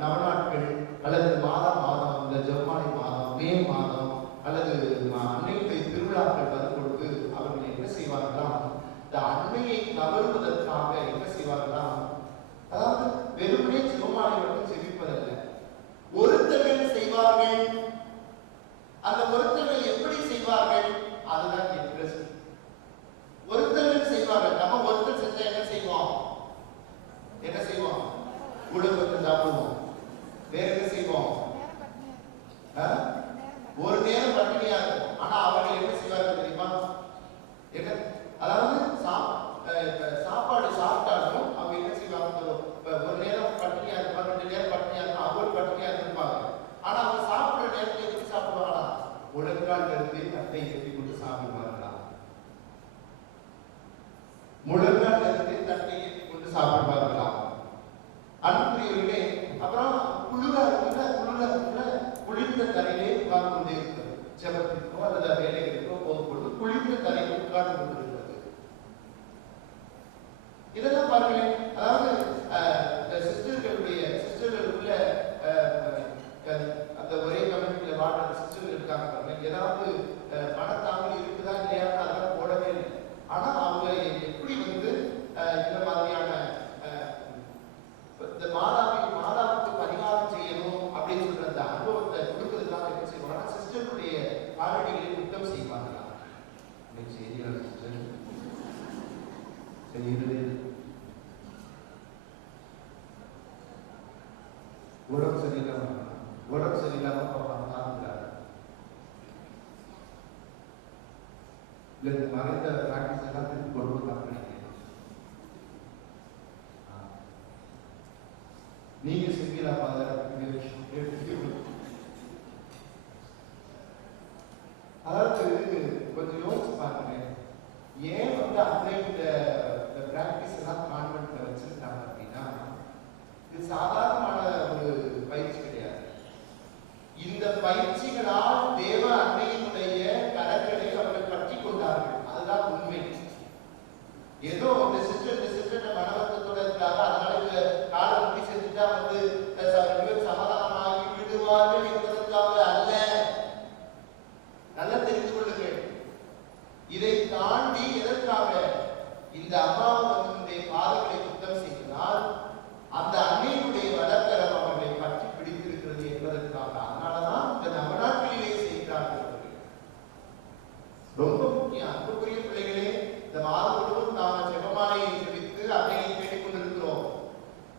நவநாட்கள் அல்லது மாதம் இந்த ஜெபமாலை மாதம், மே மாதம் அல்லது அன்னையுடைய திருவிழாக்கள் வரும்பொழுது அவர்கள் என்ன செய்வார்களாம்? இந்த அன்னையை கவருவதற்காக என்ன செய்வார்களாம்? அதாவது வெறுமனே ஜெபமாலை மட்டும் செவிப்பதல்ல, ஒருத்தர்கள் செய்வார்கள். அந்த ஒருத்தர்கள் எப்படி செய்வார்கள்? அதுதான் இன்ட்ரெஸ்ட். ஒருத்தர்கள் செய்வார்கள். நம்ம ஒருத்தர் செஞ்சா என்ன செய்வோம்? குடும்பத்தை சாப்பிடுவோம். வேற என்ன செய்வோம்? ஒரு நேரம் பட்டினியா இருக்கும். ஆனா அவர்கள் என்ன செய்வார்கள் தெரியுமா? என்ன, அதாவது சாப்பாடு சாப்பிட்டாலும் அவங்க என்ன செய்வாங்க? ஒரு நேரம் பட்டினியா இருப்பாங்க, 2 நேரம் பட்டினியா இருக்கும், அவங்க பட்டினியா இருப்பாங்க. ஆனா அவங்க சாப்பிடுற நேரத்தில் எப்படி சாப்பிடுவாங்களா? முழங்கால் இருந்து தட்டை ஏற்றி கொண்டு சாப்பிடுவாங்களா? முழங்கால் இருந்து தட்டை ஏற்றி கொண்டு சாப்பிடுவார்களா? அன்புக்குரியவர்களே, அப்புறம் குளிர்ந்த தரையிலே உட்கார்ந்து கொண்டே இருக்கிறது. ஜெபத்திற்கோ அல்லது வேலைகளுக்கோ போகும்போது குளிர்ந்த தரையில் உட்கார்ந்து கொண்டிருக்கிறது. இதெல்லாம் பாருங்களேன். அதாவது சிஸ்டர்களுக்குள்ள அந்த ஒரே கம்யூனிட்டியில வாழ்ற சிஸ்டர்கள் இருக்காங்க பாருங்க. ஏதாவது மனத்தாமல் இருக்குதா இல்லையா அதெல்லாம் போடவே இல்லை. ஆனா அவங்க எப்படி வந்து இந்த மாதிரியான இந்த மாதாவுக்கு பரிகாரம் செய்யணும் அப்படின்னு சொல்ற அந்த அனுபவத்தை கொடுக்கறதுக்காக என்ன செய்வாங்கன்னா சிஸ்டருடைய காலடிகளை சுத்தம் செய்வாங்களா? சரியா சிஸ்டர்? சரி, உடம்பு சரியில்லாம பார்க்கிறாங்க. இல்ல மறைந்த பிராக்டிஸ் எல்லாம் திருப்பி கொண்டு வரலாம். நீங்க செஞ்சீங்களா? அதாவது கொஞ்சம் யோசிச்சு பாருங்க. ஏன் வந்து அன்னை இந்த பிராக்டிஸ் எல்லாம் கான்வென்ட்ல வச்சிருக்காங்க அப்படின்னா, இது சாதாரணமான ஒரு பயிற்சி கிடையாது. இந்த பயிற்சிகளால் தேவ அன்னையினுடைய கரங்களை எதற்காக? இந்த அம்மாவை வந்து பாதங்களை சுத்தம் செய்ததால் அந்த அன்னையுடைய வலக்கரம் அவர்களை பற்றி பிடித்திருக்கிறது என்பதற்காக. அதனாலதான் இந்த நவநாட்களிலே செய்கிறார்கள். ரொம்ப முக்கியம். அன்புக்குரிய பிள்ளைகளே, இந்த மாதம் முழுவதும் நாம ஜெபமாலையை ஜெபித்து அன்னையை தேடிக் கொண்டிருக்கிறோம்.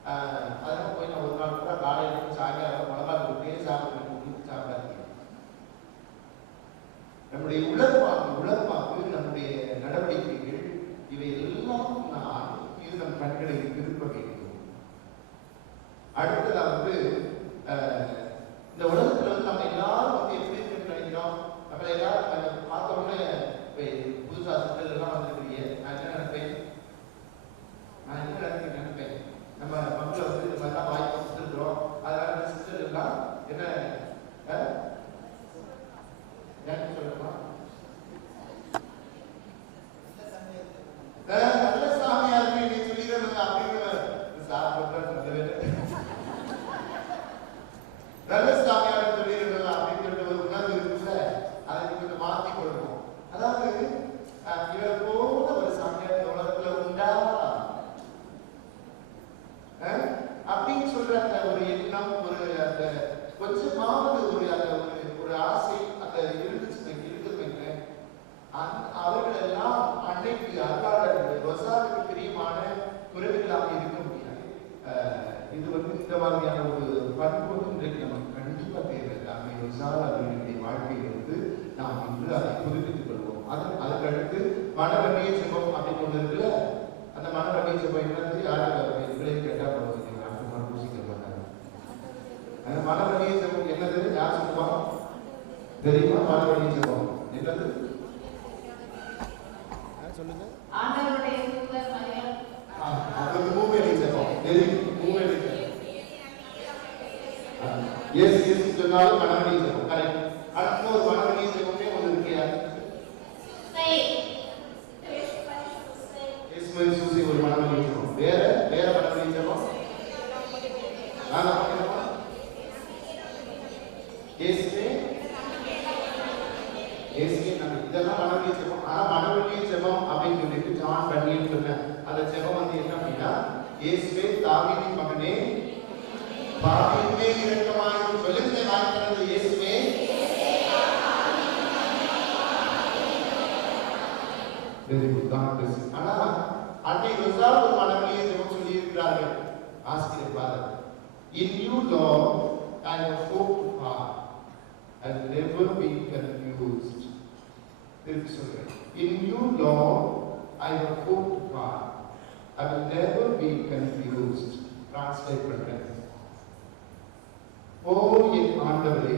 அதனால போய் நான் ஒரு நாள் கூட காலையில சாயங்காலம் மிளகா கொடுத்தே சாப்பிட்டு சாப்பிடாதீங்க. நம்முடைய உளப்பாக்கு, நம்முடைய நடவடிக்கைகள் இவை எல்லாம் நான் இது நம் கண்களை திருப்ப வேண்டும். அடுத்ததாவது இந்த உலகத்துல வந்து நம்ம எல்லாரும் வந்து எப்படி இருக்குன்னு நினைக்கிறோம். நம்ம எல்லாரும் பார்த்த உடனே புதுசா சிஸ்டர் எல்லாம் வந்துருக்கிறீங்க. நான் என்ன நினைப்பேன் நம்ம மக்கள் வந்து இந்த மாதிரிலாம் வாய்ப்பு கொடுத்துருக்கிறோம். அதனால சிஸ்டர் எல்லாம் என்ன சொல்லணுமா, நல்ல சாமியா இருக்கு நீ சொல்லிடுறாங்க அப்படிங்கிற நல்ல சாமியார் சொல்லிடுறாங்க அப்படிங்கிற ஒரு உணர்வு இருக்குல்ல, அதை கொஞ்சம் மாற்றி கொடுப்போம். அதாவது இவர் போல ஒரு சாமியார் உலகத்துல உண்டா அப்படின்னு சொல்ற அந்த ஒரு எண்ணம், ஒரு அந்த கொஞ்சமாவது ஒரு ஆசை அந்த இருந்துச்சு அவர்கள் எல்லாம் அன்னைக்கு அல்லாதவர்கள் ரொசாவுக்கு பிரியமான குறைவுகளாக இருக்க முடியாது. இது வந்து இந்த மாதிரியான ஒரு பண்பு இன்றைக்கு நமக்கு கண்டிப்பா தேவை. அன்னை ரொசால் அவர்களுடைய வாழ்க்கையிலிருந்து நாம் இன்று அதை புதுப்பித்துக் கொள்வோம். அதுக்கடுத்து மனவழிய செபம் அப்படின்னு ஒன்று இருக்குல்ல, அந்த மனவழிய செபம் என்னது யாரும் கேட்டா போடுவாங்க, பூசிக்க மாட்டாங்க. அந்த மனவழிய செபம் என்னது யார் சொல்லுவாங்க தெரியுமா? மனவழிய செபம் என்னது சொல்லுங்க. ஆண்டவருடைய தூதர் மரியாள். அது மூவேலி ஜெபம். மூவேலி ஜெபம். இயேசு சொன்னாலும் மனவழி ஜெபம். கரெக்ட். அடுத்த ஒரு மனவழி ஜெபமே ஒன்று இருக்கியா? இயேசுவை சூசி ஒரு மனவழி ஜெபம். வேற மனவழி ஜெபம். இதெல்லாம் மனவழி ஜெபம். ஆனா மனவழி ஜெபம் அப்படின்னு சொல்லிட்டு ஜான் பண்ணிட்டு சொன்ன அந்த ஜெபம் வந்து என்ன அப்படின்னா, இயேசுவே தாவீதின் மகனே பாவியின் மேல் இரக்கமாயிரும். சொல்லுங்க வாய்க்கிறது இயேசுவே. Very good. ஆனா அன்னை ரொசால் ஒரு மனவழியை ஜெபம் சொல்லி இருக்கிறார்கள் ஆசிரியர் father. In you Lord I have hope to heart and never be confused. திருப்பி சொல்றேன். In you Lord I have hope to heart I will never be confused. Translate பண்றேன். ஓ என் ஆண்டவரே,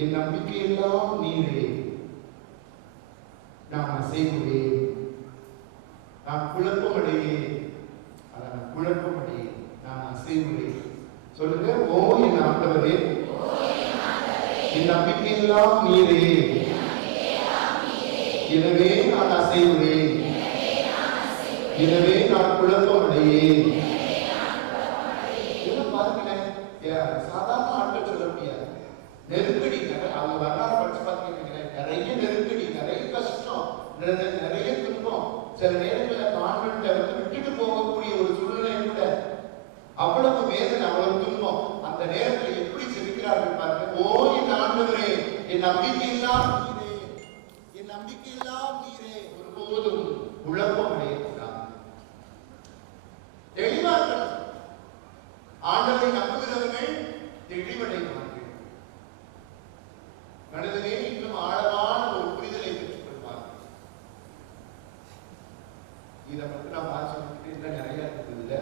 என் நம்பிக்கையெல்லாம் நீரே. நான் அசைவுவேன், நான் குழப்பமடையேன், நான் அசைவுவேன். சொல்லுங்க. ஓ என் ஆண்டவரே, என் நம்பிக்கையெல்லாம் நீரே, எனவே நான் அசைவுவேன், எனவே நான் குழப்பமடையேன். பாருங்களேன், சாதாரண ஆட்கள் சொல்ல முடியாது. நெருக்கடி, அவங்க வரலாறு படிச்சு பார்த்தீங்கன்னா நிறைய நெருக்கடி, நிறைய கஷ்டம், நிறைய துன்பம். சில நேரங்களில் கான்வென்ட்ல வந்து விட்டுட்டு போகக்கூடிய ஒரு சூழ்நிலை கூட. அவ்வளவு வேதனை, அவ்வளவு துன்பம். அந்த நேரத்தில் எப்படி ஜெபிக்கிறார்கள் பாருங்க. ஓ என் ஆண்டவரே, என் நம்பிக்கையெல்லாம் நீரே, என் நம்பிக்கையெல்லாம் நீரே. ஒருபோதும் குழப்பம் அடையக்கூடாது, தெளிவா இருக்கணும். ஆண்டவரை நம்புகிறவர்கள் தெளிவடைவார்கள். மனிதனே இன்னும் ஆழமான ஒரு புரிதலை பெற்றுக் கொள்வார்கள். இதை மட்டும் நான் பார்த்து நிறைய இருக்குதுல.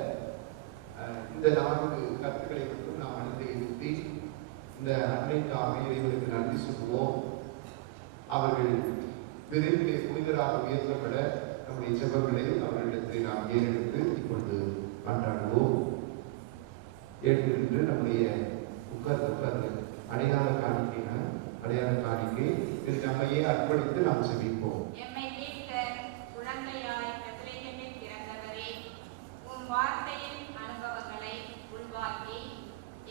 இந்த 4 கருத்துக்களை மட்டும் நாம் மனதை எழுப்பி இந்த அன்னைக்காக இறைவனுக்கு நன்றி சொல்லுவோம். அவர்கள் விரைந்து புனிதராக உயர்த்தப்பட நம்முடைய ஜெபங்களை அவர்களிடத்தை நாம் ஏறெடுத்து இப்பொழுது கொண்டாடுவோம். ஏற்று நம்முடைய உட்கார்ந்து அடையாள காணிக்கை இது நம்மையே அர்ப்பணித்து நாம் செபிப்போம். எம்மை மீட்க குழந்தையாய் பெத்லகேமில் பிறந்தவரே, உம் வார்த்தையின் அனுபவங்களை உள்வாங்கி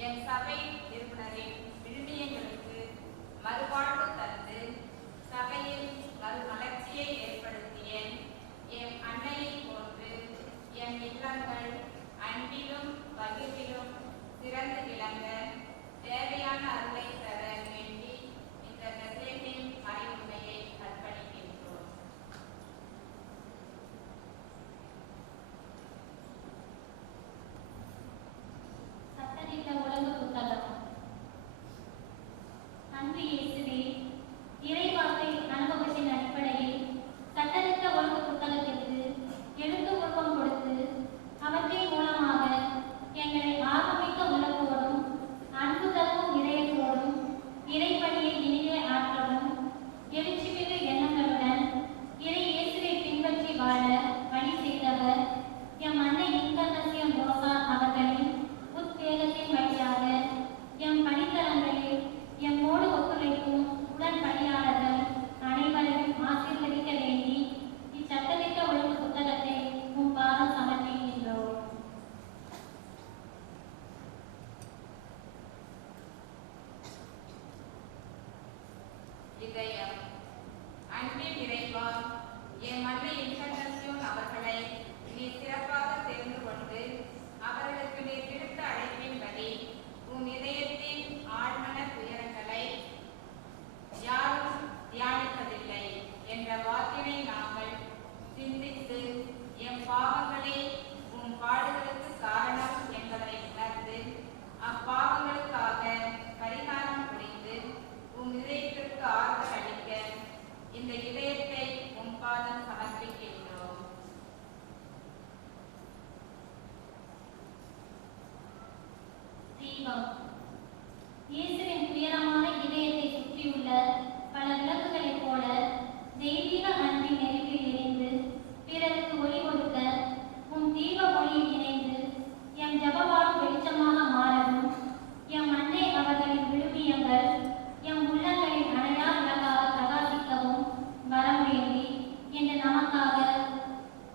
என் சபை நிறுவனரின் விழுமியங்களுக்கு மறுவாழ்வு தந்து சபையில் மறுமலர்ச்சியை தேவா, என் அன்னை இன்டர்நேஷனல் அவர்களை நீ சிறப்பாக தெரிந்து கொண்டு அவர்களுக்கு நீ விடுத்த அழைப்பின்படி உன் இதயத்தின் ஆழ்மன துயரங்களை யாரும் தியானிப்பதில்லை என்ற வாக்கினை நாங்கள் சிந்தித்து என் பாவங்களே உன் பாடுகளுக்கு காரணம் என்பதனை உணர்ந்து அப்பாவங்களுக்காக பரிகாரம் புரிந்து உன் இதயத்திற்கு ஆறுதல் அளிக்க இந்த இதயத்தை உன் பாதம் சமர்ப்பிக்கின்றோம். தீபம். இயேசுவின் துயரமான இதயத்தை சுற்றியுள்ள பல விளக்குகளைப் போல தெய்வீக அன்பின் நெருப்பில் எரிந்து பிறருக்கு ஒளி கொடுக்க உம் தீப ஒளியில் இணைந்து எம் ஜபவாழ்வு வெளிச்சமாக மாறவும் எம் அன்னை அவர்களின் விழுமியங்கள் எம் உள்ளங்களின் அணையா விளக்காக பிரகாசிக்கவும் வரம் வேண்டி என்று நமக்காக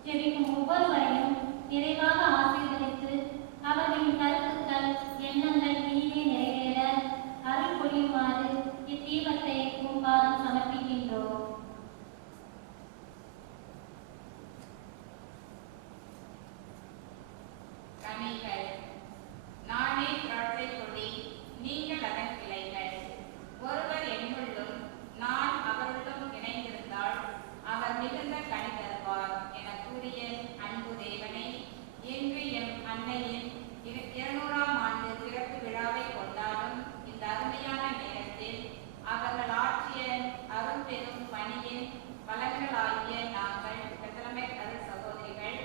ஜெபிக்கும் ஒவ்வொருவரையும் நிறைவாக ஆசீர்வதித்து அவர்களின் கருத்துக்கள் எண்ணங்கள் இனிமே நிறைவேற அருள் பொழியுமாறு இத்தீபத்தை உம் பாதம் சமர்ப்பிக்கின்றோம். கனிகள். நானே திராட்சை கொடி, நீங்கள் அதன் கிளைகள். ஒருவர் என்னுள்ளும் நான் அவருள்ளும் இணைந்திருந்தால் அவர் மிகுந்த கனி தருவார் என கூறிய அன்பு தேவனை, இன்று எம் அன்னையின் 200ஆம் ஆண்டு பிறப்பு விழாவை கொண்டாடும் இந்த அருமையான நேரத்தில் அவர்கள் ஆற்றிய அரும்பெரும் பணியின் பலன்களாகிய நாங்கள் பெத்தலமேட் அருள் சகோதரிகள்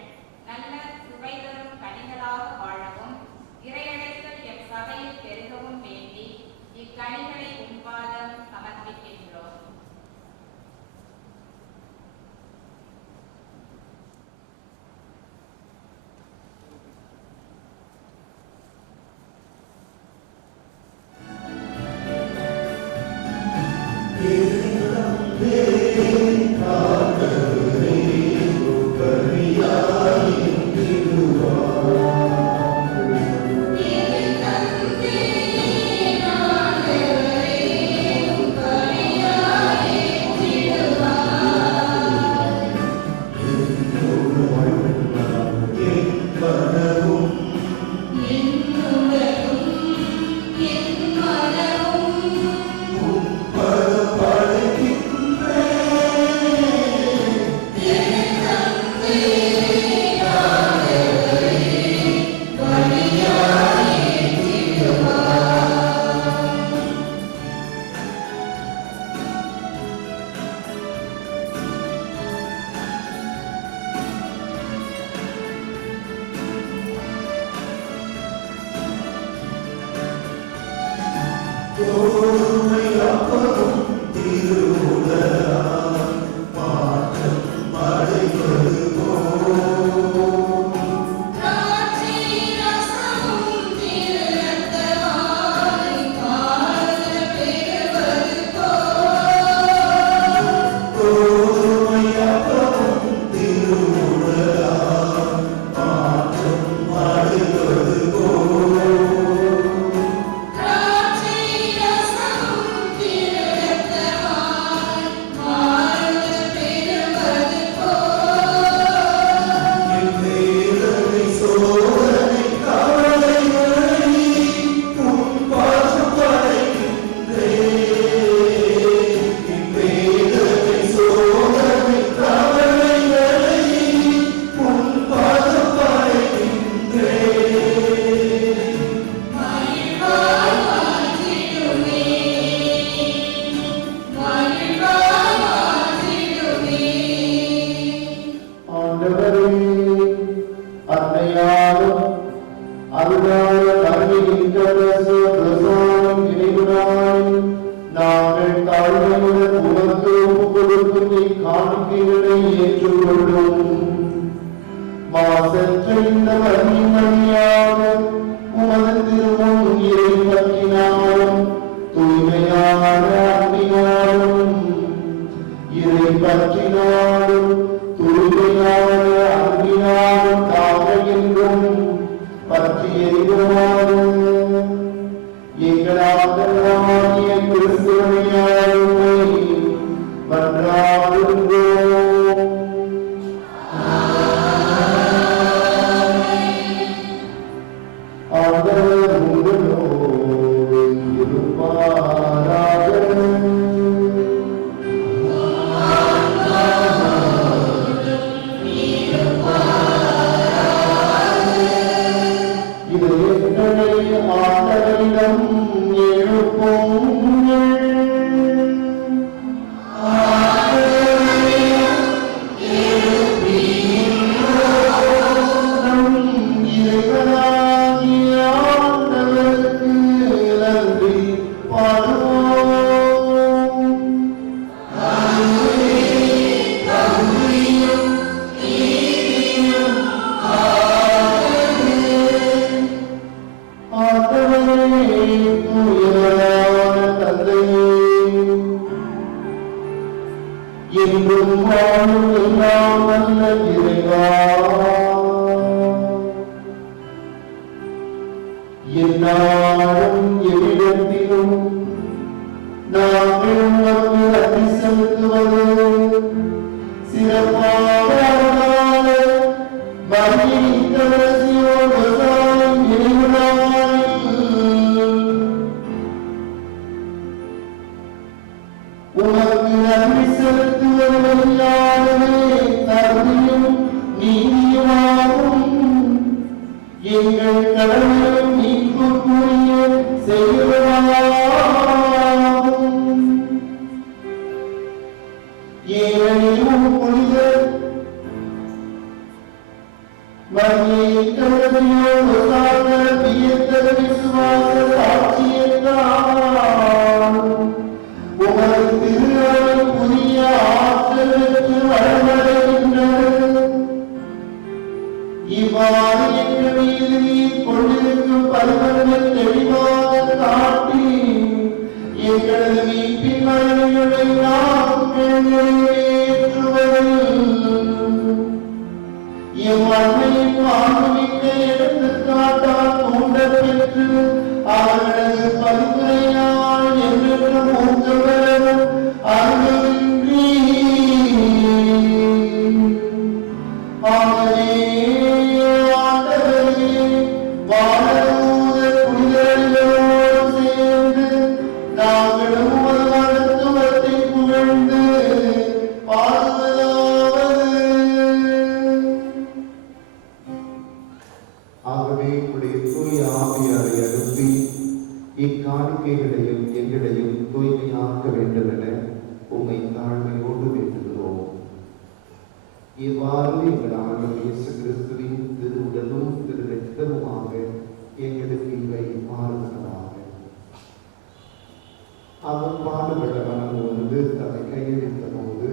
நல்ல சுவை தரும் கனிகளாக வாழவும் இறையடைத்தல் எம் சபையில் பெருகவும் வேண்டி இக்கனிகளை உண்பாதம் சமர்ப்பிக்கின்றோம். எங்களாகிய கிறிஸ்துவின் மன்றாடுகிறோம். என்றும் வாழும் எல்லாம் நல்ல இறைவா, எந்நாளும் எவ்விடத்திலும் நாங்கள் உமக்கு நன்றி செலுத்துவது சிறப்பாக மரியின் தவசியோடு உமக்கு நன்றி செலுத்துவதல்லாதவே தகுதியும் நீதியுமாகும். எங்கள் கடமையும் நீக்குரிய செய்வதாகும். ஏனெனில் புனித மரியின் தவசியோடு வியத்தக விசுவாச சாட்சியத்தால் உமது திருநாள் புதிய ஆற்றல் பெற்று வளர்வடைகின்றது. இவ்வாறு எங்கள் மீது நீர் கொண்டிருக்கும் பருவங்களை தெளிவாக காட்டி எங்களது மீட்பின் மறைவுகளை நாங்கள் நிறைவேற்றுவதில் எவ்வன்மையின் மாண்புமிக்க எடுத்துக்காட்டால் தூண்டப் பெற்று அவர்களது பரிந்துரையால் என்றென்றும் ஊக்கவரும் அருகின்றி. ஆகவே ஆண்டவரே, வானதூத புனிதர்களோடு சேர்ந்து நாங்களும் உமது மகத்துவத்தை புகழ்ந்து பாடுவதாவது. ஆகவே உடைய தூய ஆவியாரை அனுப்பி இக்காணிக்கைகளையும் எங்களையும் தூய்மையாக்க வேண்டும் என உம்மை தாழ்மையோடு வேண்டுகிறோம். இவ்வாறு எங்கள் ஆண்டவர் இயேசு கிறிஸ்துவின் திருவுடலும் திரு இரத்தமுமாக எங்களுக்கு இவை மாறுதலாக. அவர் பாடுபட மனம் வந்து தன்னை கையெழுத்த போது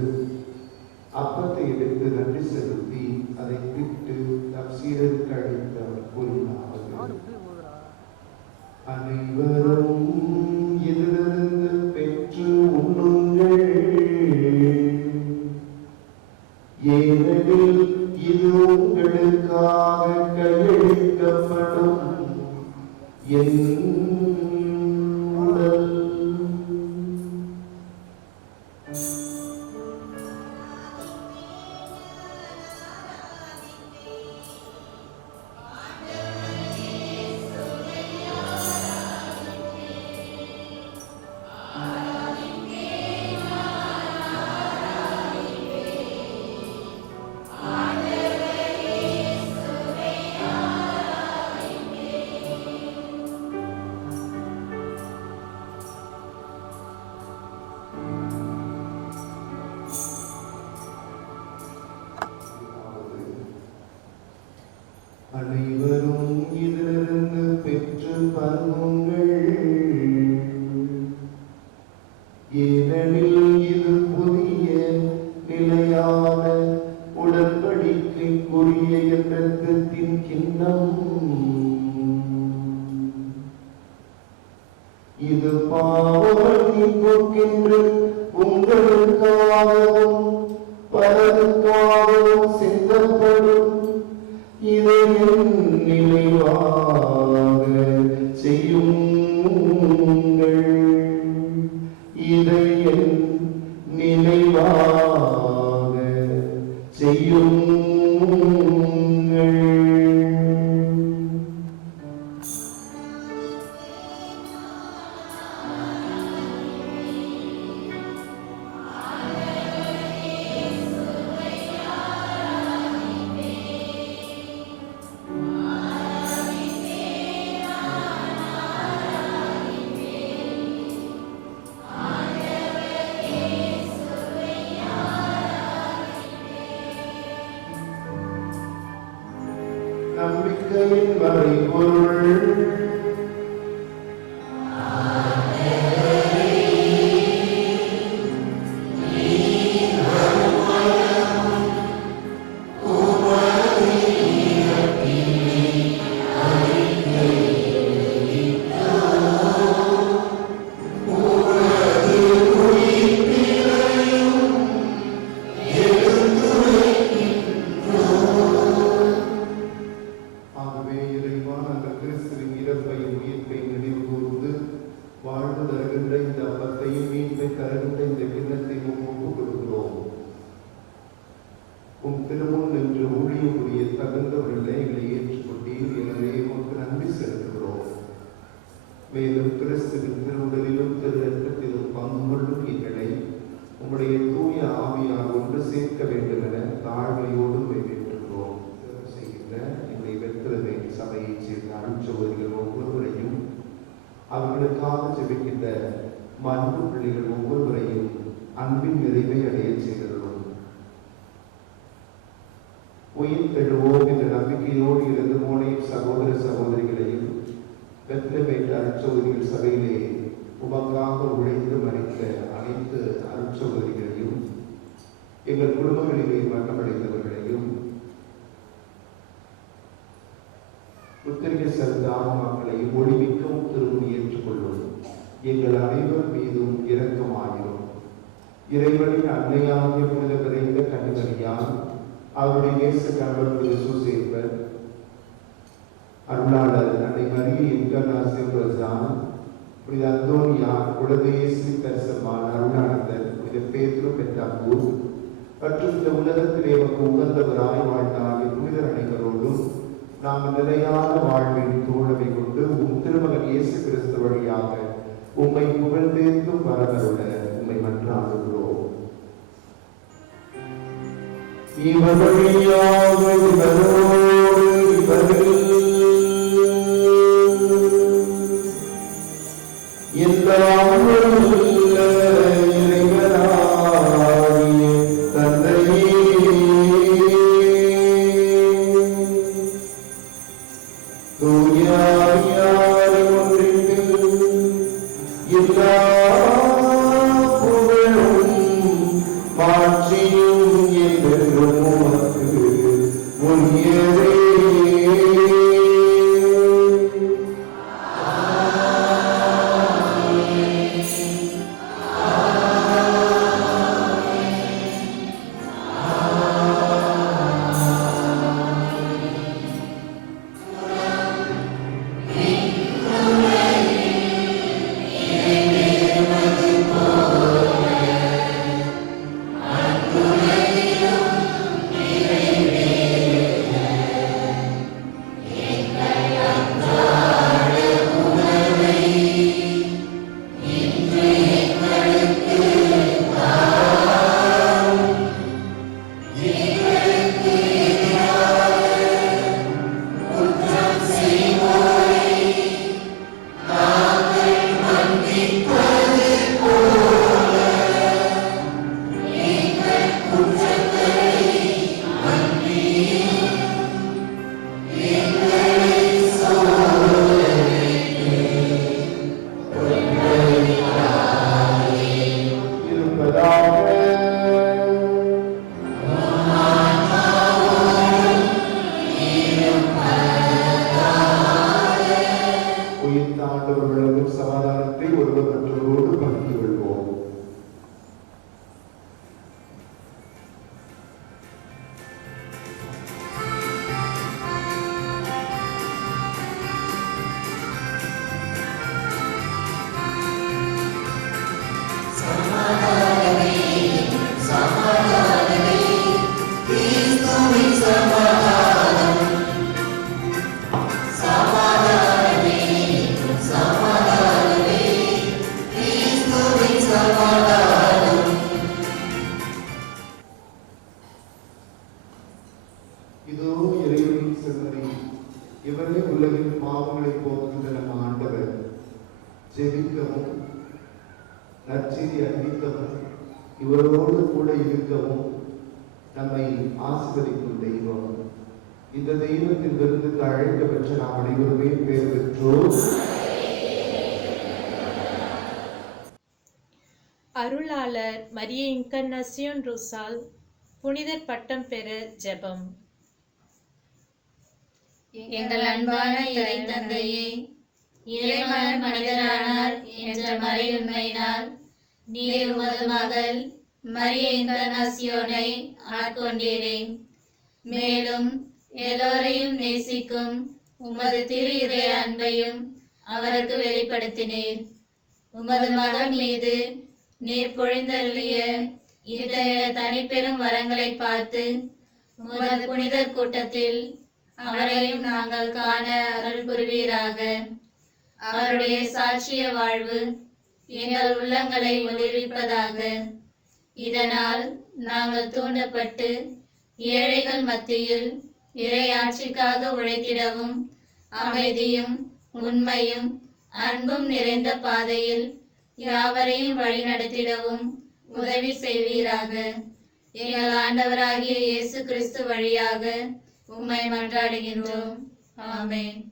அப்பத்தை எடுத்து நன்றி செலுத்தி அதை பிட்டு தம் சீரருக்கு அளித்து அவர் கூறினார், அனைவரும் இதிலிருந்து பெற்று உண்ணுங்கள், ஏனெனில் இது உங்களுக்காக கையளிக்கப்படும் என் உடல். அனைவரும் இதிலிருந்து பெற்று பருகுங்கள், ஏனெனில் இது புதிய நிலையான உடன்படிக்கைக்குரிய இரத்தத்தின் கிண்ணம். இது பாவங்கள் நீக்குகின்ற உங்களுக்காகவும் பலருக்காகவும் சிந்தப்படும். இதை என் நினைவாக செய்யுங்கள், இதை என் நினைவாக செய்யுங்கள். நம்பிக்கையின் மறைபொருள். அருட்சகோதரிகள் ஒவ்வொருவரையும், அவர்களுக்காக ஜெபிக்கின்ற அன்பு பிள்ளைகள் ஒவ்வொருவரையும் அன்பின் நிறைவை அடைய செய்திருக்கிறோம். உயிர் பெறுவோம் என்ற நம்பிக்கையோடு இருந்து போனையும் சகோதர சகோதரிகளையும் பெத்லஹேம் அருட்சகோதரிகள் சபையிலே உமக்காக உழைத்து மறைத்த அனைத்து அருட்சகோதரிகளையும், எங்கள் குடும்பங்களிலே மரணமடைந்தவர்களையும், புத்திரிகை செலுத்த ஆன்மாக்களையும் ஒளிமிக்கவும் திரும்பி ஏற்றுக்கொள்ளும். எங்கள் அனைவர் மீதும் இரக்கமாகிறோம். இறைவனின் அன்னையாகிய புனித விரைந்த கன்னிமரியால், அவருடைய நேச கணவர் திரு சூசேப்பர், அருளாளர் அன்னை மரியை இன்கர்னாசியோன் ரோசான், புனித அந்தோனியார், குழந்தையேசு தரிசனமான அருளானந்தர், புனித பேதுரு பெத்தாங்கூர் மற்றும் இந்த உலகத்திலே நமக்கு உகந்தவராய் வாழ்ந்தாகிய புனிதர் அனைவரோடும் நாம் நிலையான வாழ்வின் தோழமை கொண்டு திருமகன் இயேசு கிறிஸ்து வழியாக உம்மை புகழ்ந்தேந்தும் வரவருட உம்மை மன்றாடுகிறோம். இவர் வழியாக இவரோடு இவரில் எல்லாம் உள்ள இறைவனாகிய தந்தையே, தூய ஆவியாரின் ஒன்றிற்கு எல்லா புகழும் மாட்சியும் என்றென்றும் உமக்கு உரியதே. சமாதானத்தை ஒருவர் மற்றவரோடு பகிர்ந்து கொள்வோம். இதோ இறைவனின் செம்மறி, இவரே உலகின் பாவங்களை போக்குகின்ற நம் ஆண்டவர். ஜெபிக்கவும் நற்செய்தி அறிவிக்கவும் இவரோடு கூட இருக்கவும் நம்மை ஆசீர்வதிக்கும் தெய்வம். இந்த தெய்வத்தின் விருந்துக்கு அழைக்கப்பெற்ற நாம் அனைவருமே பேர் பெற்றோர். அருளாளர் மரியே இன்கர்னாசியோன் ரோசால் புனிதர் பட்டம் பெற ஜெபம். எங்கள் அன்பான இறை தந்தையே, இறைமகன் மனிதரானார் என்ற மறை உண்மையினால் நீர் உமது மகள் மரியே இன்கர்னாசியோனை ஆட்கொண்டீரே. மேலும் எல்லோரையும் நேசிக்கும் உமது திரு இதய அன்பையும் அவருக்கு வெளிப்படுத்தினீர். உமது மகன் மீது நீர் பொழிந்தருளிய இத்தகைய தனிப்பெரும் வரங்களை பார்த்து உமது புனிதர் கூட்டத்தில் அவரையும் நாங்கள் காண அருள் புரிவீராக. அவருடைய சாட்சிய வாழ்வு எங்கள் உள்ளங்களை ஒளிர்விப்பதாக. இதனால் நாங்கள் தூண்டப்பட்டு ஏழைகள் மத்தியில் இறை ஆட்சிக்காக உழைத்திடவும் அமைதியும் உண்மையும் அன்பும் நிறைந்த பாதையில் யாவரையும் வழிநடத்திடவும் உதவி செய்வீராக. எங்கள் ஆண்டவராகிய இயேசு கிறிஸ்து வழியாக உம்மை மன்றாடுகின்றோம். ஆமென்.